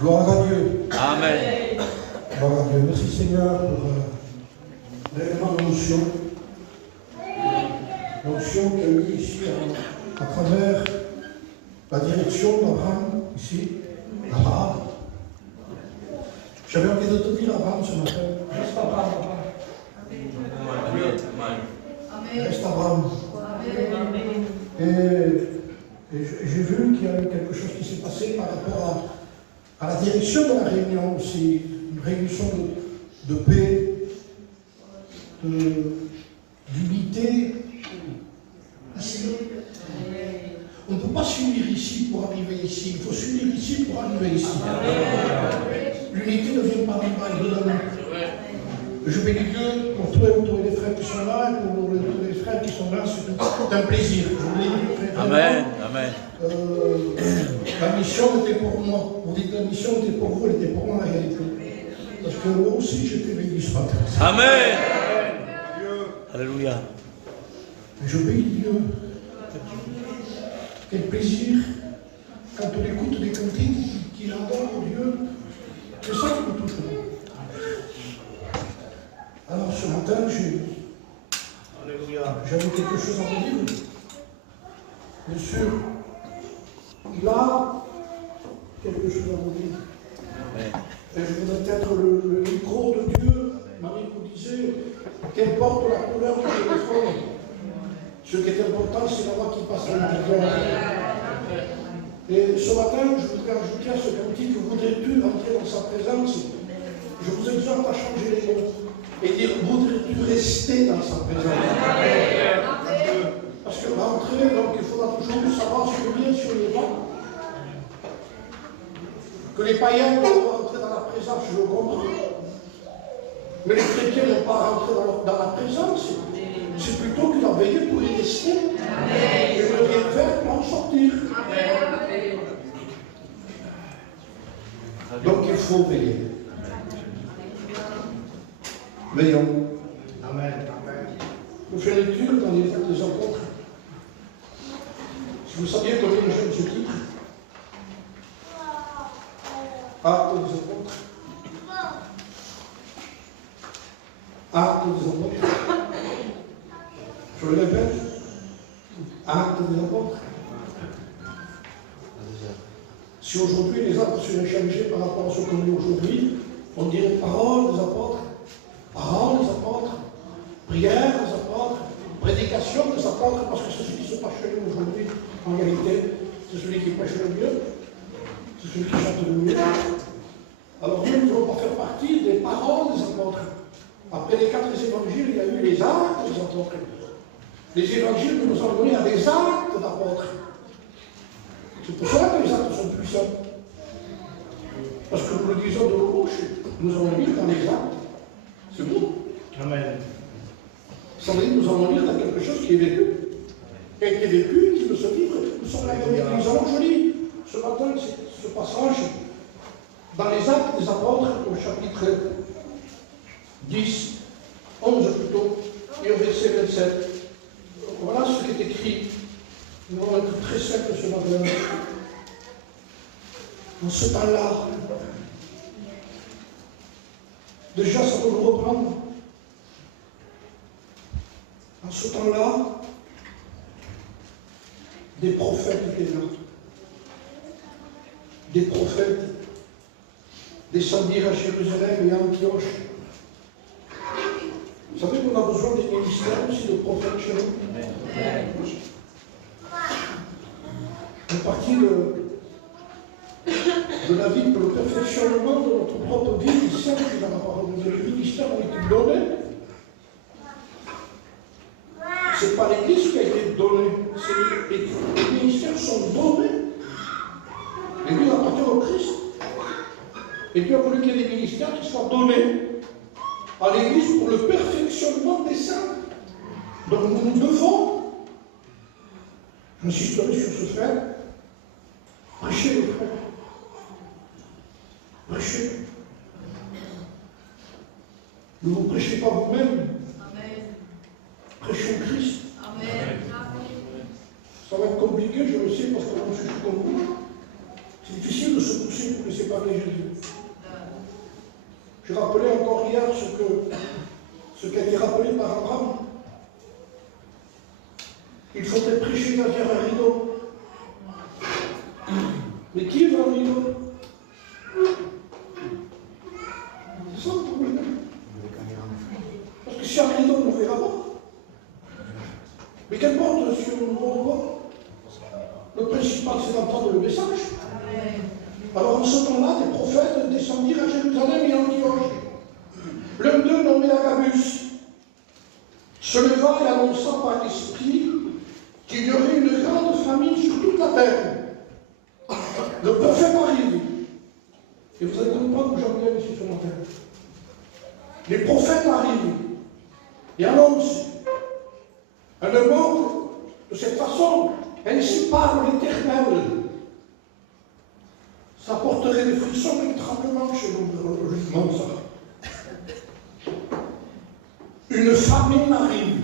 Gloire à Dieu. Amen. Gloire à Dieu. Merci Seigneur pour réellement l'onction. L'onction qu'il y a eu ici à travers la direction d'Abraham, ici, Abraham. J'avais envie de te dire Abraham ce matin. Reste Abraham. Reste Abraham. Et j'ai vu qu'il y a eu quelque chose qui s'est passé par rapport à la direction de la réunion aussi. Une réunion de paix, d'unité. On ne peut pas s'unir ici pour arriver ici. Il faut s'unir ici pour arriver ici. L'unité ne vient pas du mal de l'amour. Je bénis Dieu pour tous les frères qui sont là et pour tous les frères qui sont là. C'est un plaisir. Je vous l'ai dit, frère. Amen. Amen. La mission était pour moi. Vous dites que la mission était pour vous, elle était pour moi en réalité. Parce que moi aussi j'étais béni ce matin. Amen. Alléluia. Je bénis Dieu. Quel plaisir quand on écoute des cantiques qu'il adore Dieu. C'est ça qui me touche. Alors ce matin, j'avais quelque chose à vous dire. Bien sûr, il a quelque chose à vous dire. Et je voudrais peut-être le micro de Dieu. Marie vous disait, qu'importe la couleur du téléphone, ce qui est important, c'est la voix qui passe à l'intérieur. Et ce matin, je voudrais ajouter à ce cantique, voudrais-tu entrer dans sa présence? Je vous exhorte à changer les mots et dire, voudrais-tu rester dans sa présence? Parce que rentrer, donc il faudra toujours savoir ce que vient sur les bancs. Que les païens doivent rentrer dans la présence, je le comprends. Mais les chrétiens n'ont pas rentré dans la présence. C'est plutôt que d'en veiller pour y rester. Et de rien faire pour en sortir. Donc il faut veiller. Veillons. Amen. Je fais lecture dans les Actes des Apôtres. Si vous saviez combien j'aime ce titre. Actes des Apôtres. Actes des Apôtres. Je le répète. Actes des Apôtres. Si aujourd'hui les actes seraient changés par rapport à ce qu'on est aujourd'hui, on dirait paroles des apôtres, prières des apôtres, prédication des apôtres, parce que c'est ce qui se passe chez nous aujourd'hui. En réalité, c'est celui qui prêche le mieux, c'est celui qui chante le mieux. Alors nous ne voulons pas faire partie des paroles des apôtres. Après les 4 évangiles, il y a eu les actes des apôtres. Les évangiles nous ont donné à des actes d'apôtres. C'est pour cela que les actes sont puissants. Parce que nous le disons de nos bouches, nous allons lire dans les actes. C'est bon. Amen. Ça veut dire que nous allons lire dans quelque chose qui est vécu. Qui a été vécu, qui peut se vivre. Nous sommes là, nous allons, je lis ce matin ce passage dans les actes des apôtres au chapitre 10, 11 plutôt, et au verset 27. Voilà ce qui est écrit. Nous allons être très simples ce matin. En ce temps-là, déjà ça peut nous reprendre. En ce temps-là, des prophètes étaient là. Des prophètes descendirent à Jérusalem et à Antioche. Vous savez qu'on a besoin des ministères aussi de prophètes chez nous. Une partie de la vie, pour le perfectionnement de notre propre vie, il sert dans la parole de Dieu. Les ministères ont été donnés. Ce n'est pas l'Église qui a été donnée. Les ministères sont donnés. L'Église appartient au Christ. Et Dieu a voulu qu'il y ait des ministères qui soient donnés à l'Église pour le perfectionnement des saints. Donc nous devons, j'insisterai sur ce fait, prêcher les frères. Prêchez. Ne vous prêchez pas vous-même. Prêchons Christ. Amen. Ça va être compliqué, je le sais, parce que moi je suis comme vous. C'est difficile de se pousser pour laisser parler Jésus. Je rappelais encore hier ce qui a été rappelé par Abraham. Il faudrait prêcher derrière un rideau. Mais qui veut un rideau? C'est ça le problème. Parce que si un rideau, on ne verra pas. Mais qu'importe si on ne voit pas. Le principal, c'est d'entendre le message. Alors en ce temps-là, des prophètes descendirent à Jérusalem et à Antioche. L'un d'eux, nommé Agabus, se leva et annonça par l'Esprit qu'il y aurait une grande famine sur toute la terre. Le prophète arrive. Et vous allez comprendre où j'en viens ici sur la terre. Les prophètes arrivent et annoncent un mot de cette façon. Ainsi parle l'Éternel. Ça porterait des frissons et des tremblements chez nous, logiquement, ça. Une famine arrive.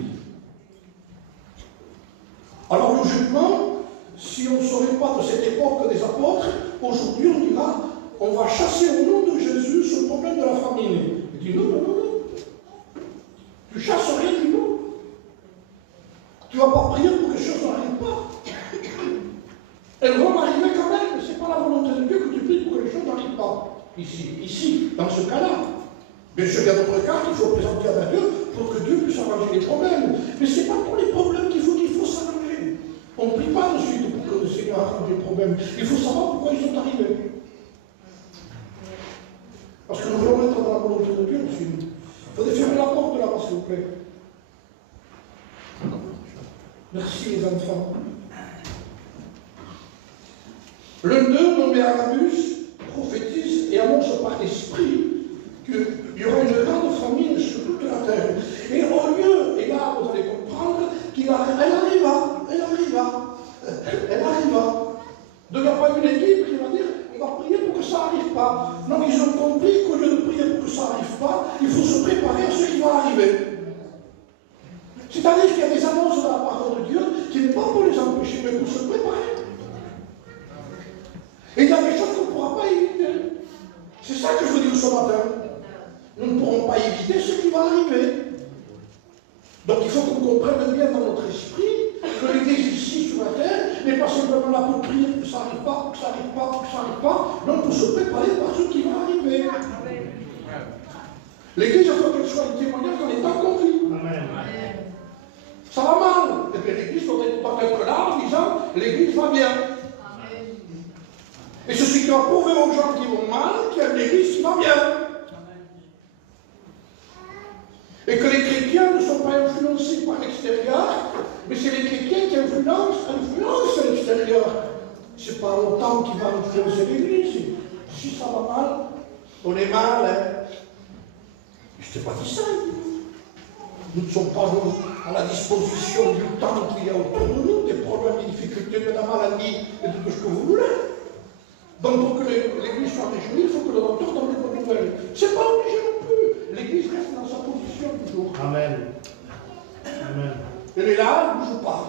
Alors, logiquement, si on ne saurait pas de cette époque des apôtres, aujourd'hui on dira, on va chasser au nom de Jésus ce problème de la famine. Il dit non, non, non, non. Tu chasses rien du tout. Tu ne vas pas prier pour que les choses n'arrivent pas. Elles vont arriver quand même, ce n'est pas la volonté de Dieu que tu pries pour que les choses n'arrivent pas. Ici, dans ce cas-là. Bien sûr, il y a d'autres cas qu'il faut présenter à Dieu pour que Dieu puisse arranger les problèmes. Mais ce n'est pas pour les problèmes qu'il faut s'arranger. On ne prie pas de suite pour que le Seigneur arrange les problèmes. Il faut savoir pourquoi ils sont arrivés. Parce que nous voulons être dans la volonté de Dieu aussi. Il faudrait fermer la porte de là-bas, s'il vous plaît. Merci les enfants. L'un d'eux, nommé Agabus, prophétise et annonce par l'Esprit qu'il y aura une grande famine sur toute la terre. Et au lieu, et là vous allez comprendre, elle arriva. Donc il n'y a pas une équipe qui va dire on va prier pour que ça n'arrive pas. Non, ils ont compris qu'au lieu de prier pour que ça n'arrive pas, il faut se préparer à ce qui va arriver. C'est-à-dire qu'il y a des annonces de la parole de Dieu qui n'est pas pour les empêcher, mais pour se préparer. Et il y a des choses qu'on ne pourra pas éviter. C'est ça que je veux dire ce matin. Nous ne pourrons pas éviter ce qui va arriver. Donc il faut qu'on comprenne bien dans notre esprit que l'Église ici sur la terre n'est pas simplement là pour prier que ça n'arrive pas, que ça n'arrive pas, que ça n'arrive pas, non, pour se préparer par ce qui va arriver. L'Église, il faut qu'elle soit un témoignage dans les temps qu'on vit. Ça va mal. Et puis l'Église doit être là en disant l'Église va bien. Et c'est ce qui va prouver aux gens qui vont mal qu'il y a une Église qui va bien. Et que les chrétiens ne sont pas influencés par l'extérieur, mais c'est les chrétiens qui influencent l'extérieur. C'est pas longtemps qui va influencer l'Église. Si ça va mal, on est mal. Hein. Je ne t'ai pas dit ça. Nous ne sommes pas à la disposition du temps qu'il y a autour de nous, des problèmes, des difficultés, de la maladie et de tout ce que vous voulez. Donc pour que l'Église soit réjouie, il faut que le docteur donne des bonnes nouvelles. C'est pas obligé non plus. L'Église reste dans sa position toujours. Amen. Amen. Elle est là, elle ne bouge pas.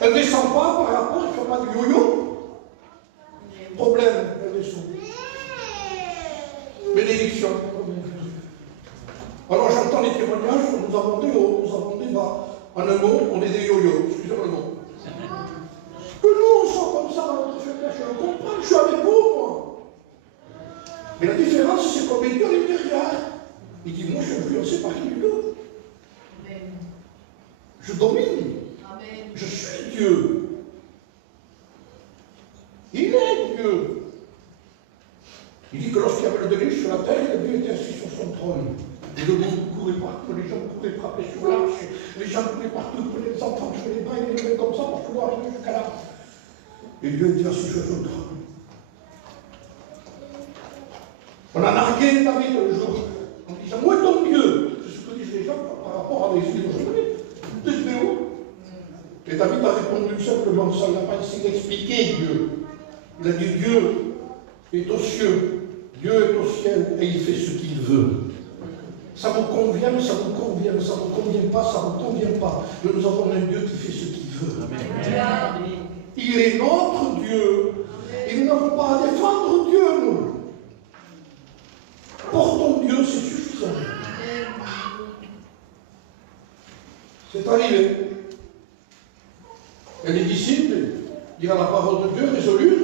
Elle ne descend pas par rapport, elle ne fait pas du yo-yo. Problème, elle descend. Bénédiction. Alors j'entends les témoignages, nous avons des hauts, nous avons des bas. En un mot, on est des yo-yo, excusez-moi le mot. Que nous, on soit comme ça dans notre faiblesse, je le comprends, je suis avec vous, moi. Mais la différence, c'est qu'on est Dieu à l'intérieur. Il dit, moi, je suis influencé par qui Dieu. Je domine. Amen. Je suis Dieu. Il est Dieu. Il dit que lorsqu'il y avait le déluge sur la terre, Dieu était assis sur son trône. Et le monde courait partout, les gens couraient frapper sur l'arche, les gens couraient partout, prenaient les enfants sur les bras, ils les levaient comme ça pour pouvoir arriver jusqu'à là. Et Dieu était assis sur son trône. On a nargué David un jour, en disant, où est ton Dieu? C'est ce que disent les gens par rapport à l'Église aujourd'hui. Et David a répondu simplement ça, il n'a pas essayé d'expliquer Dieu. Il a dit, Dieu est aux cieux, Dieu est au ciel, et il fait ce qu'il veut. Ça vous convient, ça vous convient, ça ne vous convient pas, ça ne vous convient pas. Mais nous avons un Dieu qui fait ce qu'il veut. Amen. Il est notre Dieu. Et nous n'avons pas à défendre Dieu, nous. C'est arrivé. Et les disciples, disant la parole de Dieu, résolus.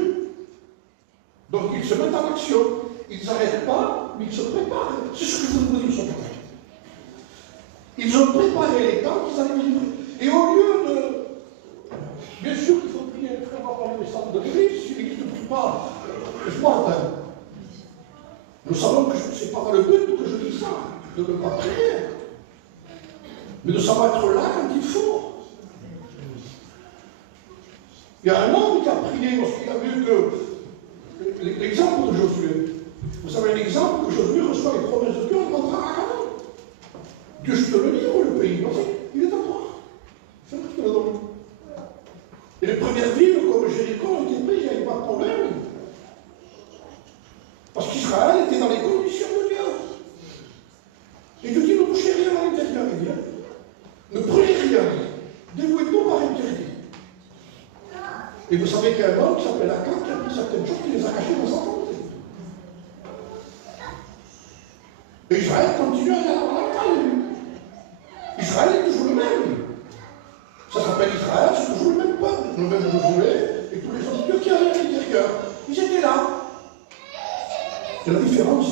Donc ils se mettent en action. Ils n'arrêtent pas, mais ils se préparent. C'est ce que je vous dis sur le terrain. Ils ont préparé les temps qu'ils allaient livrer. Et au lieu de... Bien sûr qu'il faut prier, le frère va parler des centres de l'église. Si l'église ne prie pas, je m'en vais. Nous savons que ce n'est pas le but que je dis ça, de ne pas prier. Mais de savoir être là quand il faut. Il y a un homme qui a prié lorsqu'il a vu que l'exemple de Josué. Vous savez, l'exemple que Josué reçoit les promesses de Dieu en rentrant à Canaan. Dieu, je te le livre, le pays. Il est à toi. C'est moi qui te le donne. Et les premières villes, comme Jéricho, ont été prises, il n'y avait pas de problème. Parce qu'Israël était dans les conditions de Dieu. Et Dieu dit, ne touchez rien à l'intérieur. Il dit, ne prenez rien. Dévouez tout par interdit. Et vous savez qu'il y a un homme qui s'appelle Akab qui a pris certaines choses qui les a cachées dans sa tente. Et Israël continue à aller à la caille. Israël est toujours le même. Ça s'appelle Israël, c'est toujours le même peuple, le même Josué, et tous les autres dieux qui avaient à l'intérieur. Ils étaient là. Et la différence,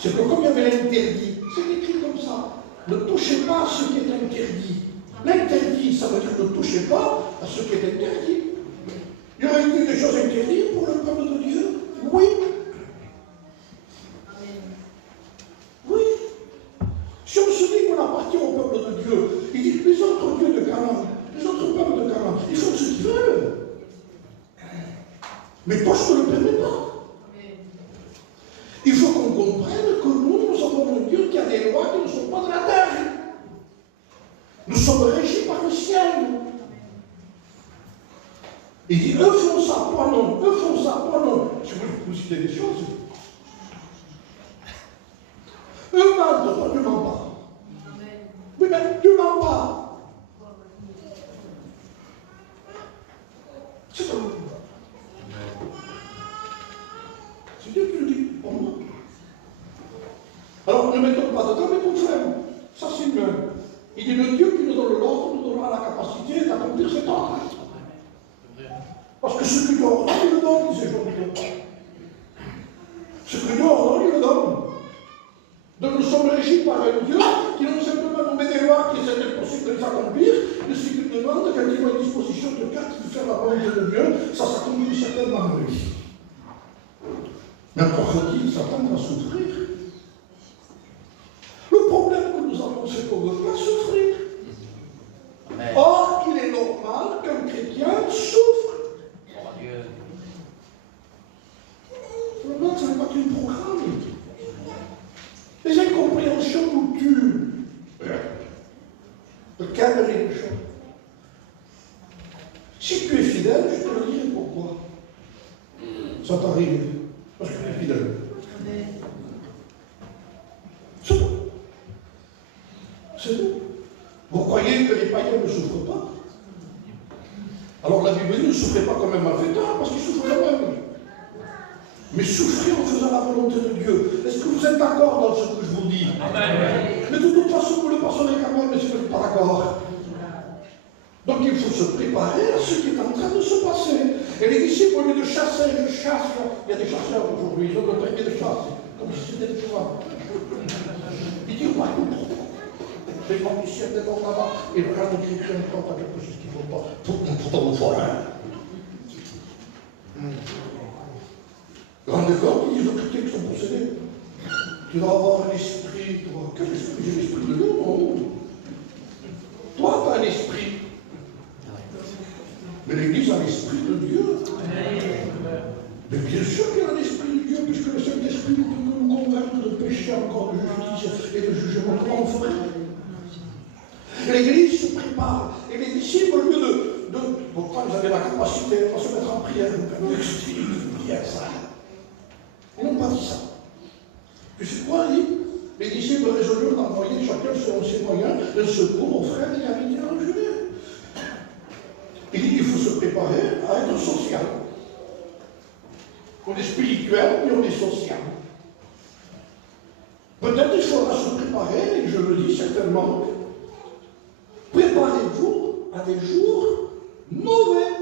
c'est que comme il y avait l'interdit, c'est écrit comme ça. Ne touchez pas à ce qui est interdit. L'interdit, ça veut dire ne touchez pas à ce qui est interdit. Il y aurait eu des choses interdites pour le peuple de Dieu? Oui. Oui. Si on se dit qu'on appartient au peuple de Dieu, il dit que les autres dieux de Canaan, les autres peuples de Canaan, ils font ce qu'ils veulent. Mais toi, je ne te le permets pas. Il faut qu'on comprenne que nous avons un Dieu qui a des lois qui ne sont pas de la terre. Nous sommes régis par le ciel. Il dit, eux font ça, toi non, eux font ça, toi non. Je vous citer des choses. Eux mentent, toi tu ne mens pas. Oui, mais tu ne mens pas. C'est tout. C'est Dieu qui le dit, pour moi. Alors, ne mettons pas dedans, mais confrère. Ça, c'est une... Il dit, le Dieu qui nous donne l'ordre nous donnera la capacité d'accomplir cet ordre. Parce que ce que Dieu ordonne, il le donne, disait Jean. Ce que Dieu ordonne, il le donne. Donc nous sommes régis par un Dieu qui non simplement nous met des lois qui est impossible de les accomplir, mais ce qu'il demande, quand il voit une disposition de carte de faire la volonté de Dieu, ça s'accomplit certainement en lui. Mais encore faut-il s'attendre à souffrir. Le problème que nous avons, c'est qu'on ne veut pas souffrir. Amen. Or, il est normal qu'un chrétien souffre. Oh Dieu. Le monde, ça n'est pas qu'un programme. Les incompréhensions nous tuent. Le cadre est le champ. Si tu es fidèle, je te le dirai pourquoi. Ça t'arrive. Parce que tu es fidèle. C'est tout. C'est tout. Vous croyez que les païens ne souffrent pas? Alors la Bible dit ne souffrez pas comme un malfaiteur, parce qu'ils souffrent quand même. Mais souffrir en faisant la volonté de Dieu. Est-ce que vous êtes d'accord dans ce que je vous dis? Amen. Mais de toute façon, vous le passerez quand même, mais si vous n'êtes pas d'accord. Donc il faut se préparer à ce qui est en train de se passer. Et les disciples, au lieu de chasser, ils chassent. Il y a des chasseurs aujourd'hui, ils ont le traité de chasse. Comme si c'était des fois. Ils disent pas tout. Les policiers des bons là-bas, et le grand chrétien compte à quelque chose qu'il ne faut pas. Pourtant, vous faut rien. Rendez compte, ils disent aux chrétiens qui sont possédés. Tu dois avoir un esprit, toi. Quel esprit? J'ai l'esprit de Dieu, non? Toi, tu as un esprit. Mais l'Église a l'esprit de Dieu. Mais bien sûr qu'il y a l'esprit de Dieu, puisque le Saint-Esprit nous convainc de péché, encore de justice et de jugement. Comment on ferait? L'Église se prépare. Et les disciples, au lieu de pourtant ils avaient la capacité de se mettre en prière, nous expliquent bien ça. Ils n'ont pas dit ça. Tu sais quoi, il dit? Les disciples résolurent d'envoyer chacun selon ses moyens un secours aux frères et amis en Judée. Il dit qu'il faut se préparer à être social. On est spirituel, mais on est social. Peut-être qu'il faudra se préparer, et je le dis certainement, a des jours mauvais.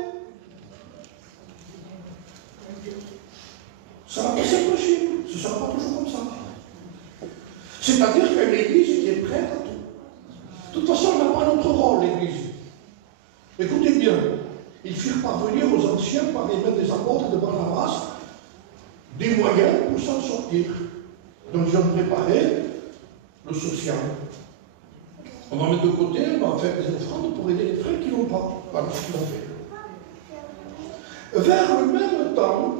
Ça va pas être possible. Ce ne sera pas toujours comme ça. C'est-à-dire qu'une église qui est prête à tout. De toute façon, elle n'a pas notre rôle, l'église. Écoutez bien, ils firent parvenir aux anciens, par les mains des apôtres et de Barnabas, des moyens pour s'en sortir. Donc ils ont préparé le social. On va mettre de côté, on va faire des offrandes pour aider les frères qui n'ont pas. Voilà ce qu'ils ont fait. Vers le même temps,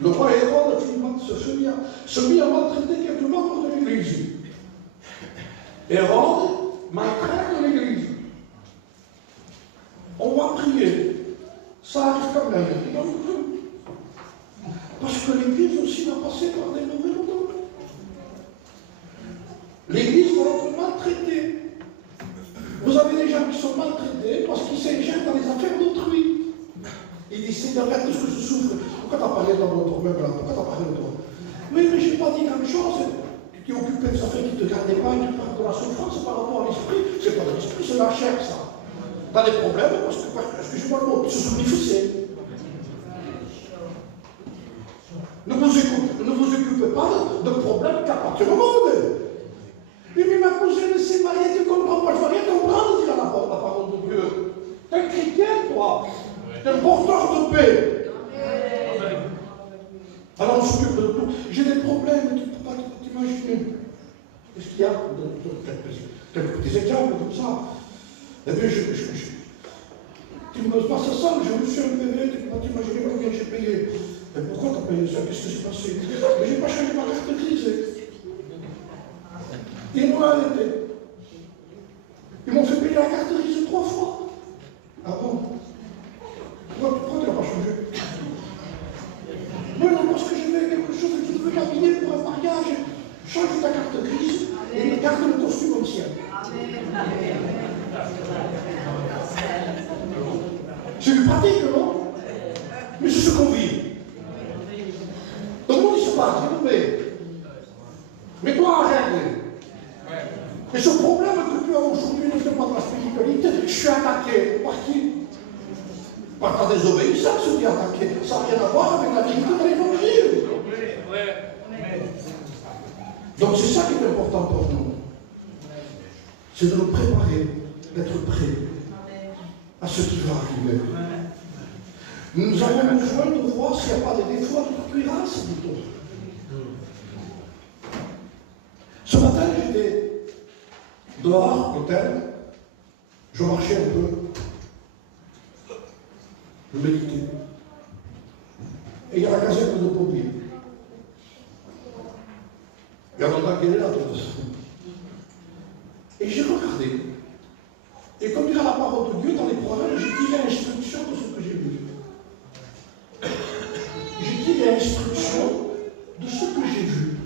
le roi Hérode se mit à maltraiter quelques membres de l'Église. Hérode maltraite l'Église. On va prier. Ça arrive quand même. Parce que l'Église aussi va passer par des mauvais moments. L'Église va être maltraitée. Vous avez des gens qui sont maltraités parce qu'ils s'ingèrent dans les affaires d'autrui. Ils disent, Seigneur, regarde ce que je souffre. Pourquoi tu as parlé dans votre même là? Pourquoi tu as parlé de toi? Oui, mais je n'ai pas dit grand-chose. Tu t'es occupé des affaires qui ne te gardaient pas, et tu parles de la souffrance par rapport à l'esprit. C'est pas de l'esprit, c'est la chair, ça. Tu as des problèmes parce que je vois le mot, ce sont difficiles. Ne vous occupez pas de problèmes qui appartiennent au monde. Oui, mais ma cousine s'est mariée, tu comprends? Moi, je ne veux rien comprendre, dit la parole de Dieu. Tu es un chrétien, toi. Tu es un porteur de paix. Alors on s'occupe de tout. J'ai des problèmes, tu ne peux pas t'imaginer. Qu'est-ce qu'il y a? Quelques petits exemples comme ça. Eh bien, tu me passes ça, j'ai reçu un bébé, tu ne peux pas t'imaginer combien j'ai payé. Mais pourquoi tu as payé ça? Qu'est-ce qui s'est passé? Mais je n'ai pas changé ma carte grise. Ils m'ont arrêté. Ils m'ont fait payer la carte grise 3 fois. Ah bon? Pourquoi tu n'as pas changé? Oui, non, parce que je veux quelque chose que tu veux m'habiller pour un mariage. Change ta carte grise et garde le costume ancien. C'est du pratique, non? Mais c'est ce qu'on vit. Tout le monde se passe, s'il vous plaît. Mais toi, arrête. Et ce problème que tu as aujourd'hui ne fait pas de la spiritualité, je suis attaqué. Par qui? Par ta désobéissance, je dis attaqué. Ça n'a rien à voir avec la vérité de l'évangile. Donc c'est ça qui est important pour nous. C'est de nous préparer, d'être prêts à ce qui va arriver. Nous avons besoin de voir s'il n'y a pas des défauts à notre cuirasse plutôt. Ce matin, j'étais dehors, l'hôtel, je marchais un peu, je méditais. Et il y a la caserne de pompiers. Il y a longtemps qu'elle est là, toute façon. Et j'ai regardé. Et comme il y a la parole de Dieu dans les programmes, j'ai tiré instruction de ce que j'ai vu. J'ai tiré instruction de ce que j'ai vu.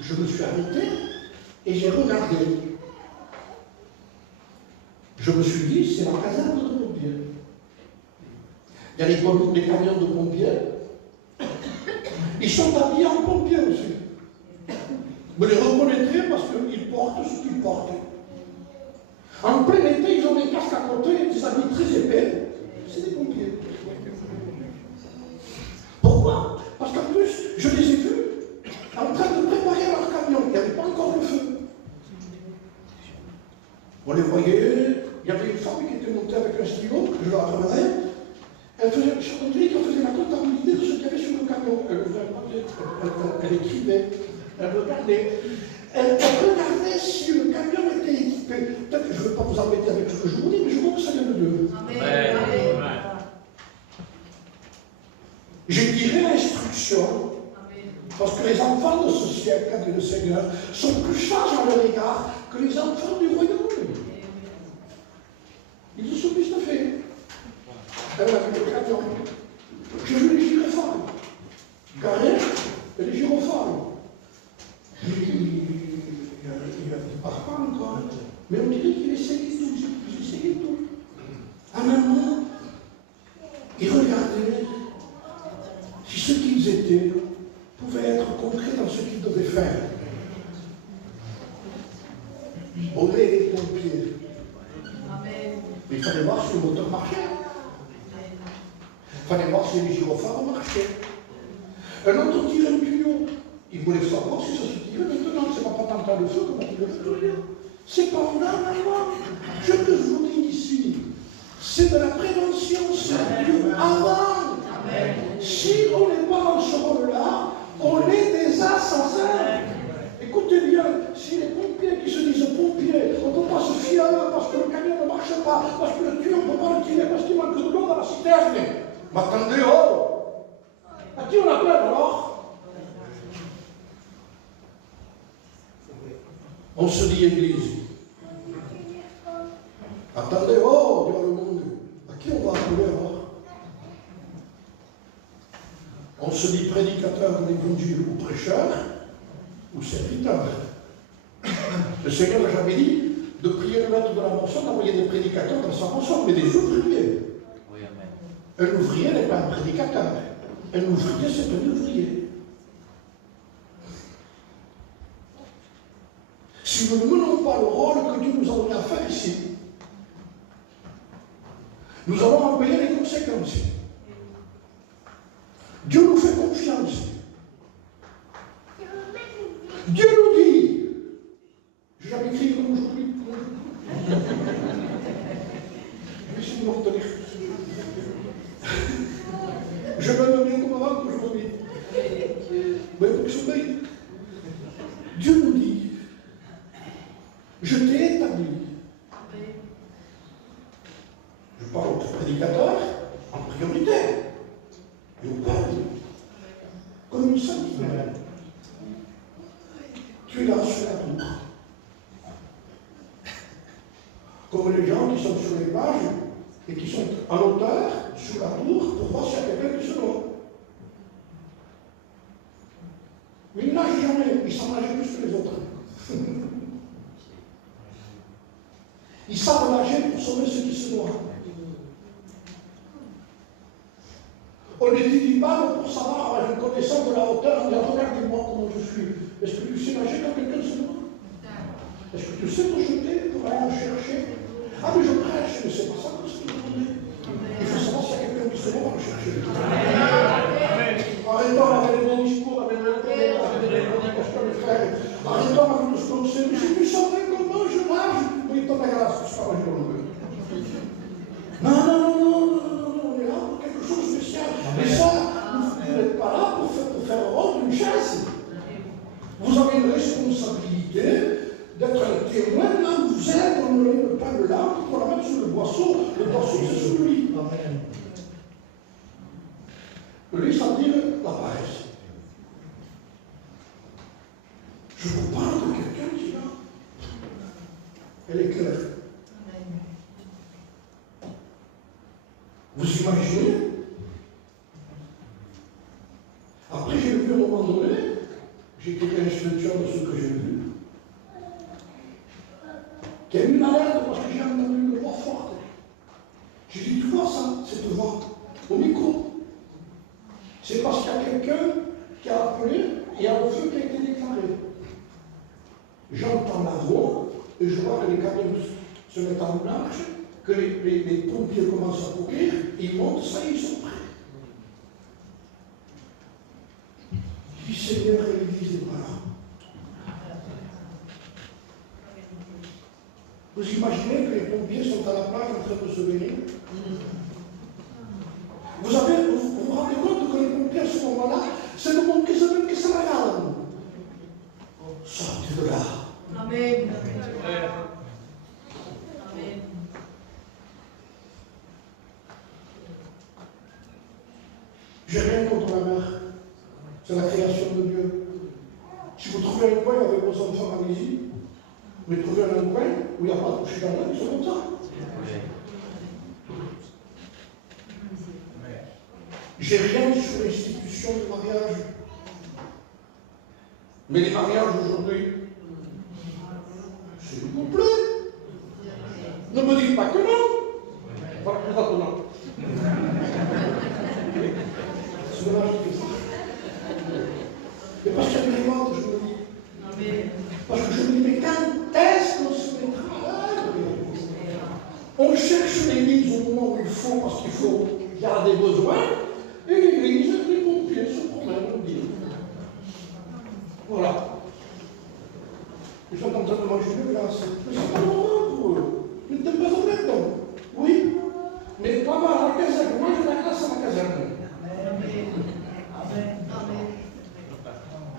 Je me suis arrêté et j'ai regardé. Je me suis dit, c'est la caserne de pompiers. Il y a les camions de pompiers. Ils sont habillés en pompiers aussi. Vous les reconnaîtrez parce qu'ils portent ce qu'ils portent. En plein été, ils ont des casques à côté, des habits très épais. C'est des pompiers. Pourquoi? Parce qu'en plus, je les ai vus en train de préparer leur camion. Il n'y avait pas encore le feu. On les voyait. Il y avait une femme qui était montée avec un stylo, je la revenais. Elle faisait, on dirait qu'elle faisait la comptabilité de ce qu'il y avait sur le camion. Elle écrivait, elle regardait. Elle regardait si le camion était équipé. Peut-être que je ne veux pas vous embêter avec ce que je vous dis, mais je vois que ça vient de Dieu. J'ai tiré l'instruction, parce que les enfants de ce siècle, dit le Seigneur, sont plus sages à leur égard que les enfants du royaume. Ils se sont plus de fait. Elle a vu le camion. J'ai vu les gyrophares. Garés et les gyrophares. Il ne part pas encore. Mais on dirait qu'il essayait tout. Ils essayaient tout. À un moment, ils regardaient si ce qu'ils étaient pouvait être concret dans ce qu'ils devaient faire. On est les pompiers. Mais il fallait voir si le moteur marchait. Il fallait voir si les gyrophares marchaient. Un autre tire un tuyau. Il voulait savoir si ça se tirait maintenant. C'est pas quand t'entends le feu qu'on tire le feu. C'est pas normalement. Ce que je vous dis ici, c'est de la prévention, c'est Dieu avant. Si on n'est pas dans ce rôle-là, on est des assassins. Écoutez bien, si les pompiers qui se disent pompiers, on ne peut pas se fier à eux parce que le camion ne marche pas, parce que le tuyau, on ne peut pas le tirer parce qu'il manque de l'eau dans la citerne. Mais attendez, oh! À qui on appelle alors? On se dit Église. Attendez, oh, Dieu le monde. À qui on va appeler alors? On se dit prédicateur de l'évangile ou prêcheur ou serviteur. Le Seigneur n'a jamais dit de prier le maître de la moisson, d'envoyer des prédicateurs dans sa moisson, mais des ouvriers. Oui, amen. Un ouvrier n'est pas un prédicateur. Un ouvrier, c'est un ouvrier. Si nous ne menons pas le rôle que Dieu nous a donné à faire ici, nous allons en payer les conséquences. Dieu nous fait confiance. Dieu nous dit, j'ai jamais écrit comme aujourd'hui. Merci de me retenir. Je m'aime mieux comme avant qu'aujourd'hui. Mais pour que je veille. Dieu nous dit, je t'ai établi. Je parle au prédicateur en priorité. Et au Père, comme une sentinelle. Tu es là sur la tour. Comme les gens qui sont sur les pages et qui sont en hauteur sur la tour pour voir s'il y a quelqu'un qui se noie. Mais ils ne nagent jamais, ils s'en nagent plus que les autres. Ils savent nager pour sauver ceux qui se noient. On n'étudie pas pour savoir avoir une connaissance de la hauteur en disant regardez-moi comment je suis. Est-ce que tu sais nager quand quelqu'un se noie? Est-ce que tu sais te jeter pour aller le chercher? Ah mais je prêche, mais c'est pas ça que c'est demandé. Il faut savoir s'il y a quelqu'un qui se noie, on va le chercher. Arrêtons avec les bons discours, avec les prédications des frères. Arrêtons avec le sponsor. Mais si tu savais comment je nage, oui, ton grâce, tu seras dans le non, on est là pour quelque chose de spécial. Mais ça, vous n'êtes pas là pour faire le rôle d'une chasse. Vous avez une responsabilité d'être un témoin là où vous êtes, on ne lève pas le lampe pour la mettre sur le boisseau. Le boisseau, c'est celui. Amen. Lui, ça veut dire la paresse. Je vous parle de quelqu'un qui est là. Elle est claire. Vous imaginez? Après, j'ai vu à un moment donné, j'ai été instructeur de ce que j'ai vu, qu'il y a eu une alerte parce que j'ai entendu une voix forte. J'ai dit, tu vois ça, cette voix, au micro. C'est parce qu'il y a quelqu'un qui a appelé et il y a un feu qui a été déclaré. J'entends la voix et je vois que les camions se mettent en marche, que les pompiers commencent à courir, ils montent, ça y est, ils sont prêts. Je dis, Seigneur, l'Église est pas là. Vous imaginez que les pompiers sont à la plage en train de se baigner? Vous vous rendez compte que les pompiers à ce moment-là, c'est le monde qui s'appelle qui se regarde. Sortez de là. Amen. Amen. J'ai rien contre la mer. C'est la création de Dieu. Si vous trouvez un coin avec vos enfants, allez-y. Mais trouvez un coin où il n'y a pas de coucher dans l'air, c'est comme ça. J'ai rien sur l'institution du mariage. Mais les mariages aujourd'hui, c'est du complet. Ne me dites pas que non. Voilà, pourquoi que non? C'est dommage que ça. Et parce qu'il y a des morts, je me dis. Parce que je me dis, mais quand est-ce qu'on se mettra là? On cherche l'église au moment où il faut, parce qu'il faut garder besoin, et l'église, les pompiers se promènent au dire. Voilà. Ils sont en train de manger le glace. Mais c'est pas normal pour eux. Ils ne t'aiment pas honnête, donc. Oui. Mais pas mal à la caserne. Mange la glace à la caserne.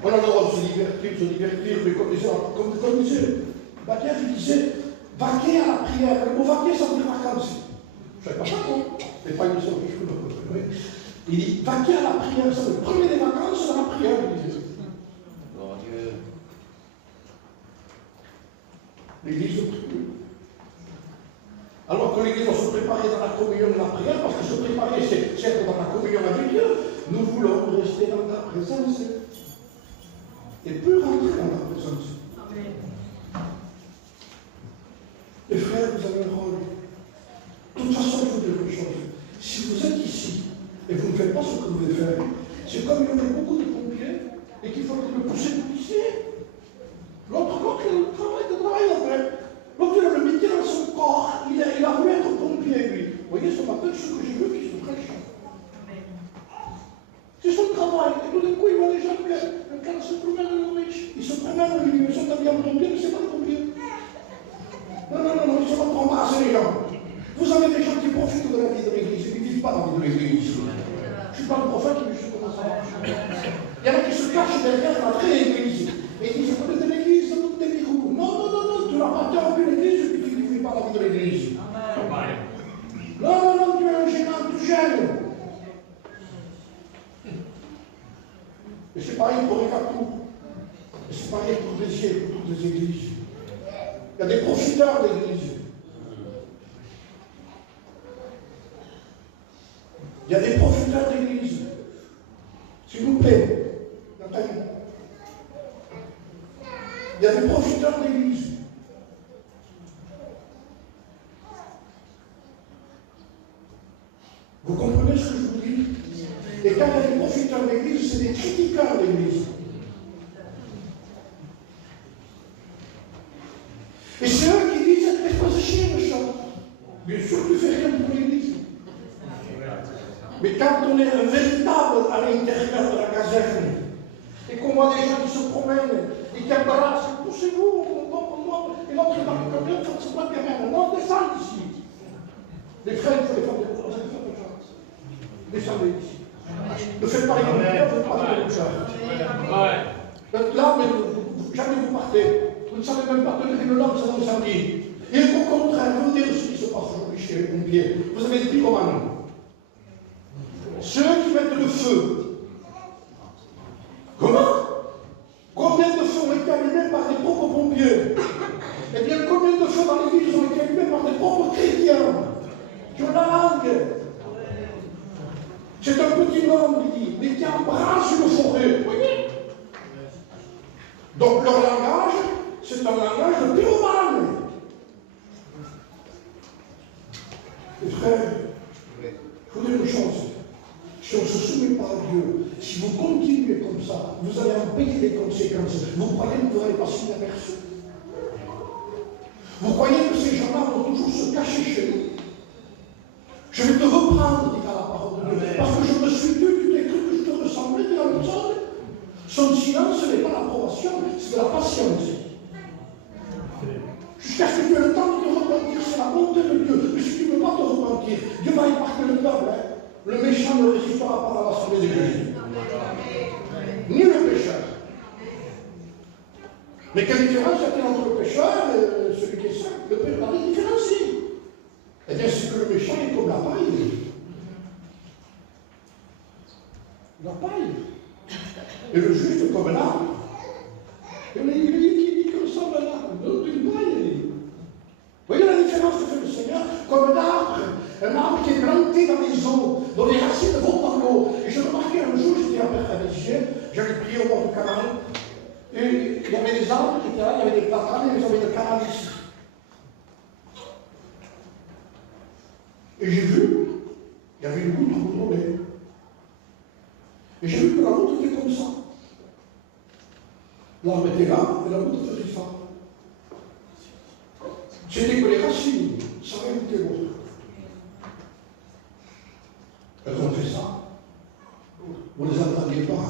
On a le droit de se divertir, mais comme disait Bacchère, il disait, vaquer à la prière. Le mot vaquer, ça veut dire vacances. Je ne sais pas ça, non? C'est pas une mission que je peux. Il dit, vaquer à la prière, ça veut dire premier des vacances, c'est la prière, il disait. Mon Dieu. L'église de prière. Alors que l'église doit se préparer dans la communion de la prière, parce que se préparer, c'est être dans la communion avec Dieu, nous voulons rester dans la présence. Et plus rentrer dans la présence. Amen. Les frères, vous avez un rôle. De toute façon, il faut dire une chose. Si vous êtes ici et vous ne faites pas ce que vous devez faire, c'est comme il y aurait beaucoup de pompiers et qu'il faut le pousser de policier. L'autre, il a le travail après. L'autre, il a le métier dans son corps. Il a voulu être pompier, lui. Vous voyez, ce matin, ce que j'ai vu, qui se prêche. C'est son travail. Et tout d'un coup, il voit les gens qui se promènent dans le riche. Ils se promènent, ils sont habillés en pompier, mais ce n'est pas des pompiers. Non, ils sont en train d'embrasser les gens. Vous avez des gens qui profitent de la vie de l'église, ils ne vivent pas la vie de l'église. Je ne suis pas le prophète, mais je sais comment ça marche. Il y en a qui se cachent derrière la vraie église. Et ils disent, vous êtes de l'église, ça vous des verrous. Non, tu n'as pas interrompu l'église, tu ne vis pas la vie de l'église. Non, tu es un gênant, tu gênes. Et c'est pareil pour les capous. Et c'est pareil pour toutes les églises. Il y a des profiteurs d'église. Il y a des profiteurs d'église. S'il vous plaît, Nathalie. Il y a des profiteurs d'église. Vous comprenez ce que je vous dis? Et quand il y a des profiteurs d'église, c'est des critiqueurs d'église. Et c'est eux qui disent, mais pas de chier, le chant. Bien sûr, tu fais rien pour l'église. Mais quand on est un véritable à l'intérieur de la caserne, et qu'on voit des gens qui se promènent, et qui embrassent, poussez-vous, et l'autre il marque comme bien, c'est pas bien même. Non, descends ici. Les frères, il faut les faire de chance. Descendez ici. Ne faites pas les grands, ne faites pas les chars. Là, mais jamais vous partez. Vous ne savez même pas tenir une lampe sans incendie. Et au contraire, vous dire ce qui se passe aujourd'hui chez les pompiers. Vous avez des pyromanes. Ceux qui mettent le feu. Comment? Combien de feux ont été allumés par des propres pompiers? Eh bien, combien de feux dans l'église ont été allumés par des propres chrétiens qui ont la langue? C'est un petit homme, il dit, mais qui embrasse une forêt. Vous voyez? Donc leur langage, c'est un langage de pyromane. Les frères, il faut dire une chose. Si on ne se soumet pas à Dieu, si vous continuez comme ça, vous allez en payer les conséquences. Vous croyez que vous allez passer inaperçu? Vous croyez que ces gens-là vont toujours se cacher chez nous? Je vais te reprendre, dit la parole de Dieu, parce que je me suis tu t'es cru que je te ressemblais, dit la personne. Son silence, ce n'est pas l'approbation, c'est de la patience. Jusqu'à ce que tu aies le temps de te repentir, c'est la bonté de Dieu. Mais si tu ne veux pas te repentir, Dieu va épargner le peuple. Le méchant ne résistera pas à l'assemblée de Jésus. Ni le pécheur. Mais quelle différence y a-t-il entre le pécheur et celui qui est saint? Le pécheur, la différence, eh bien, c'est que le méchant est comme la paille. La paille. Et le juste comme l'arbre. Et il dit comme ça, l'arbre. Une paille. Vous voyez la différence que fait le Seigneur? Comme un arbre qui est planté dans les eaux, dont les racines vont dans l'eau. Et je remarquais un jour, j'étais à Béziers, j'avais prié au bord du canal, et il y avait des arbres qui étaient là, il y avait des platanes, et ils avaient des canals ici. Et j'ai vu, il y avait une goutte boutonnée. Et j'ai vu que la goutte était comme ça. L'arbre était là, et la goutte faisait ça. C'était que les racines, ça avait goûté l'autre. Vous ne les entendiez pas.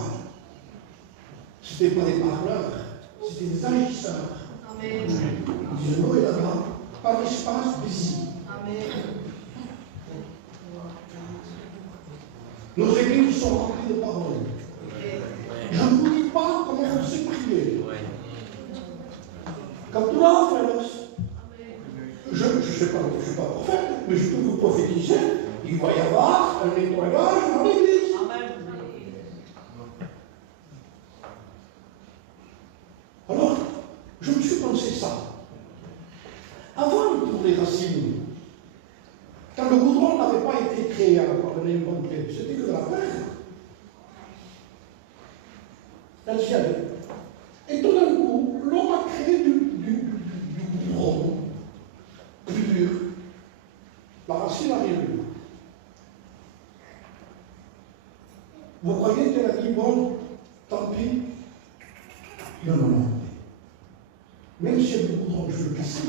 Ce n'était pas des parleurs, c'était des agisseurs. Amen. Ils disaient non et là-bas, pas d'espace visible. Amen. Nos églises sont remplies de paroles. Je ne vous dis pas comment vous s'exprimer. Comme tout là, frères, je ne suis pas prophète, mais je peux vous prophétiser, il va y avoir un nettoyage dans l'église. Alors, je me suis pensé ça. Avant de tourner les racines, quand le goudron n'avait pas été créé à la banquette, c'était que de la terre. Elle s'y allait. Et tout d'un coup, l'homme a créé du goudron plus dur. La racine n'a rien eu. Vous croyez qu'elle a dit, bon, tant pis? Non, non, non. Même si elle a du goudron, je veux le casser.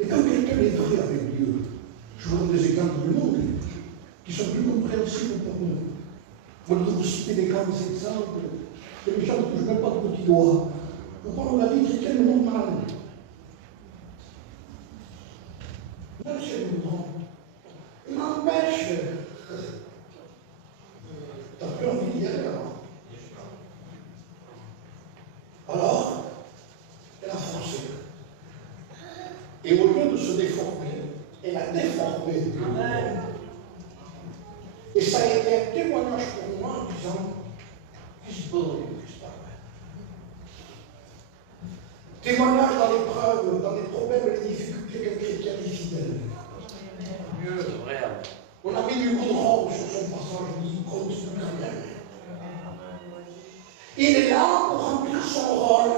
Et quand quelqu'un est vrai avec Dieu, je vous donne des exemples du monde qui sont plus compréhensibles pour nous. Vous devez vous citer des grands exemples. Et les gens ne touchent même pas de petits doigts. Vous parlez de la vie chrétienne normale. Même si elle nous prend, il m'empêche. T'as plus envie d'y aller alors. Alors, elle a forcé. Et au lieu de se déformer, elle a déformé. Amen. Et ça a été un témoignage pour moi en disant, qu'est-ce beau, témoignage dans l'épreuve, dans les problèmes et les difficultés qu'un chrétien est fidèle. On a mis du goudron sur son passage, il continue quand même. Il est là pour remplir son rôle.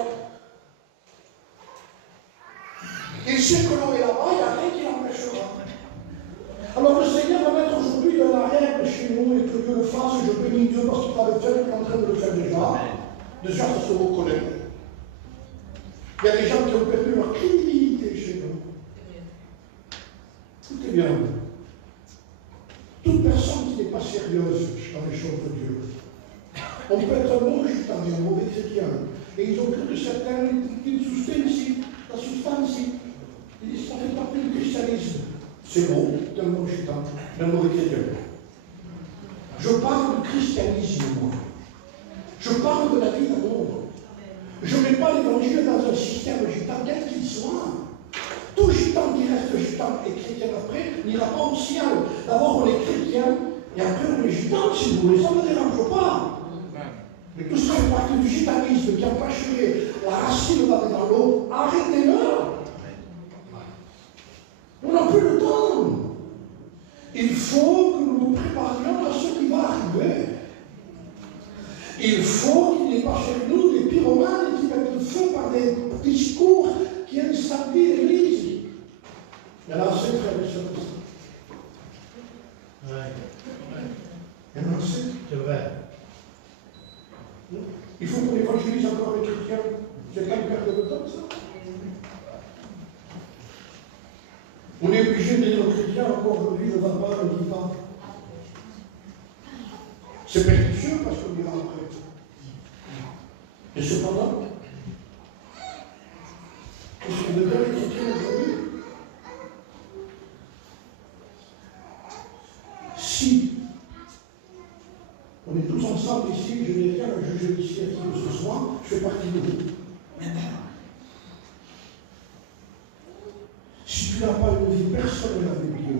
Il sait que l'eau est là-bas, il n'y a rien qui l'empêchera. Alors le Seigneur va mettre aujourd'hui de la règle chez nous et que Dieu le fasse, et je bénis Dieu parce qu'il va le faire, il est en train de le faire déjà. Déjà, ça se reconnaît. Il y a des gens qui ont perdu leur crédibilité chez nous. Écoutez bien. Toute personne qui n'est pas sérieuse dans les choses de Dieu. On peut être un bon gitan et un mauvais chrétien. Et ils ont cru que certains, ils soutiennent la substance. Ils disent ça fait partie du christianisme. C'est bon, d'un bon gitan, d'un mauvais chrétien. Je parle du christianisme, moi. Je parle de la vie d'amour. Je ne mets pas l'évangile dans un système gitan, quel qu'il soit. Tout gitan qui reste gitan et chrétien après n'ira pas au ciel. D'abord on est chrétien et après on est gitan, si vous voulez, ça ne me dérange pas. Mais tout ça fait partie du gitanisme qui empêcherait la racine d'aller dans l'eau. Arrêtez-le. On n'a plus le temps. Il faut que nous nous préparions à ce qui va arriver. Il faut qu'il n'y ait pas chez nous des pyromanes qui mettent le feu par des discours qui incendient l'Église. Il y en a assez, frères et sœurs. Il y en a assez. C'est vrai. Il faut qu'on évangélise encore les chrétiens. C'est pas une perte de temps, ça. On est obligé de dire aux chrétiens encore aujourd'hui, ne va pas, ne dit pas. C'est pernicieux parce qu'on dira après. Et cependant, qu'est-ce que devient les chrétiens aujourd'hui? Si on est tous ensemble ici, je n'ai rien à juger ici à qui que ce soit, je fais partie de vous. Si tu n'as pas une vie personnelle avec Dieu,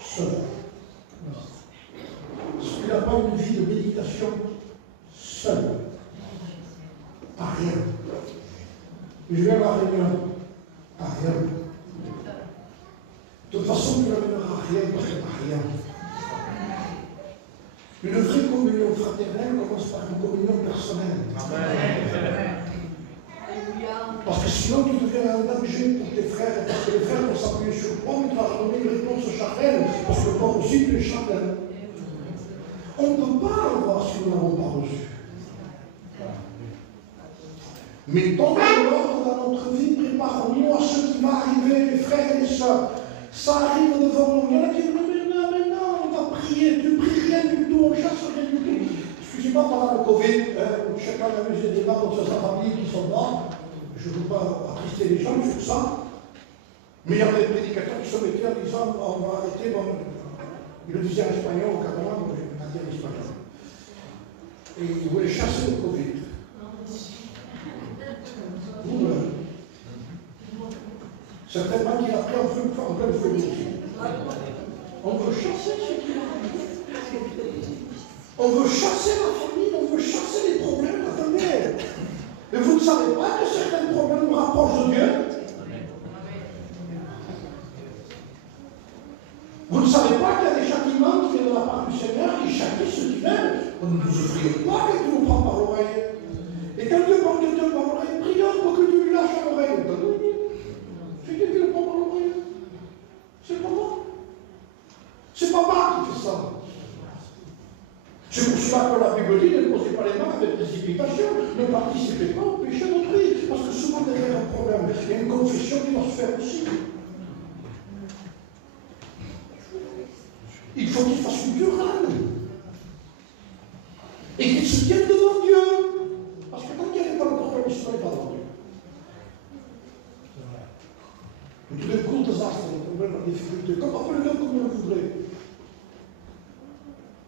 seul. Si tu n'as pas une vie de méditation, seul. Pas rien. Je vais à la réunion, pas rien. De toute façon, tu n'amèneras rien parce que pas rien. Une vraie communion fraternelle commence par une communion personnelle. Amen. Parce que sinon, tu deviens un danger pour tes frères, parce que les frères vont s'appuyer sur toi, mais tu vas donner une réponse charnelle, parce que toi aussi, tu es charnel. On ne peut pas avoir si nous n'avons pas reçu. Mettons de l'ordre dans notre vie, préparons-nous à ce qui va arriver, les frères et les sœurs. Ça arrive devant nous. Il y en a qui le Covid, chacun a eu ses débats contre sa famille qui sont là. Je ne veux pas attrister les gens sur ça. Mais il y a des prédicateurs qui se mettaient en disant on va arrêter. Bon, ils le disaient en espagnol, en catalan, je vais pas dire en espagnol. Et ils voulaient chasser le Covid. Vous, certainement qu'il a pris en plein feu aussi. On veut chasser ce qui on veut chasser la famille, on veut chasser les problèmes. Attendez. Mais vous ne savez pas que certains problèmes nous rapprochent de Dieu? Vous ne savez pas qu'il y a des châtiments qui viennent de la part du Seigneur, qui châtient ceux qui l'aiment? Ne vous offrirez pas que Dieu nous prend par l'oreille. Et quand Dieu parle de Dieu par l'oreille, prions pour que Dieu lui lâche à l'oreille. C'est qui le prend par l'oreille? C'est papa. C'est papa qui fait ça. C'est pour cela que la Bible dit, ne posez pas les mains avec précipitation, ne participez pas au péché d'autrui, parce que souvent derrière un problème, il y a une confession qui doit se faire aussi. Il faut qu'il fasse une querelle. Et qu'il se tienne devant Dieu. Parce que quand il n'y avait pas le problème, il ne se pas devant Dieu. Tous les gros désastres, les problèmes, les difficultés, appelez-le comme vous le voudrez.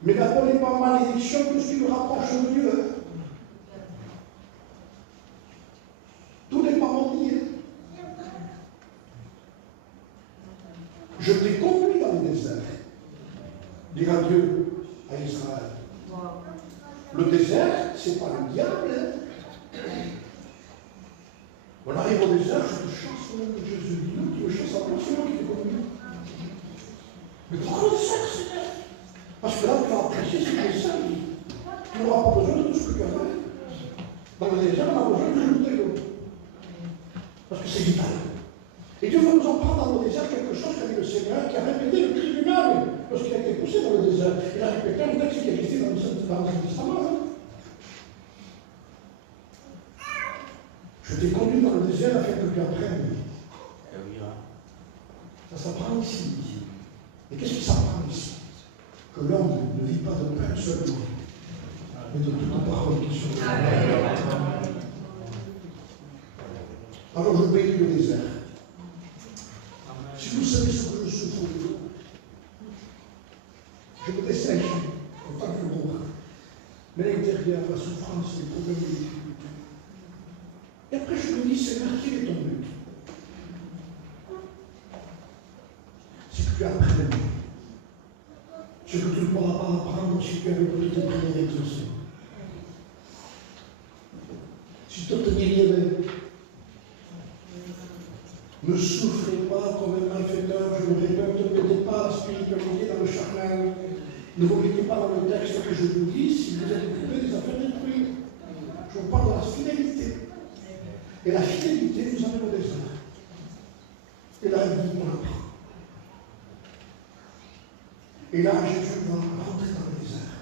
Mais n'appelez pas malédiction tout ce qui nous rapproche de Dieu. Tout n'est pas maudit. Je t'ai conduit dans le désert, dira Dieu à Israël. Le désert, c'est pas le diable. On arrive au désert, je te chasse, Jésus dit, non, tu me chasses à moi, c'est moi qui t'ai conduit. Mais pourquoi le désert, Seigneur? Parce que là, tu vas apprécier ce qui est ça. Tu n'auras pas besoin de tout ce que tu as fait. Dans le désert, on a besoin de tout de l'eau. Parce que c'est vital. Et Dieu va nous en prendre dans le désert quelque chose qu'a dit le Seigneur, qui a répété le cri du mal lorsqu'il a été poussé dans le désert. Il a répété un texte qui est resté dans l'Ancien Testament. Je t'ai conduit dans le désert afin que tu apprennes. Ça s'apprend ici. Et qu'est-ce qui s'apprend ici? Que l'homme ne vit pas de pain seulement, mais de toute parole qui sort. Alors je bénis le désert. Si vous savez ce que je souffre, je me dessèche en tant que gros. Mais l'intérieur, la souffrance, les problèmes, les difficultés. Et après je me dis, Seigneur, quel est ton but? C'est que tu apprennes. Ce que tu ne pourras pas apprendre si tu avais pris tes prières exaucées. Si tu te dirais, ne souffrez pas comme un malfaiteur, je le répète, ne mettez pas la spiritualité dans le charnel. Ne vous mettez pas dans le texte que je vous dis si vous êtes occupé des affaires détruites. Je vous parle de la fidélité. Et la fidélité nous amène au désert. Et là, il dit, on apprend. Et là, Jésus va rentrer dans le désert.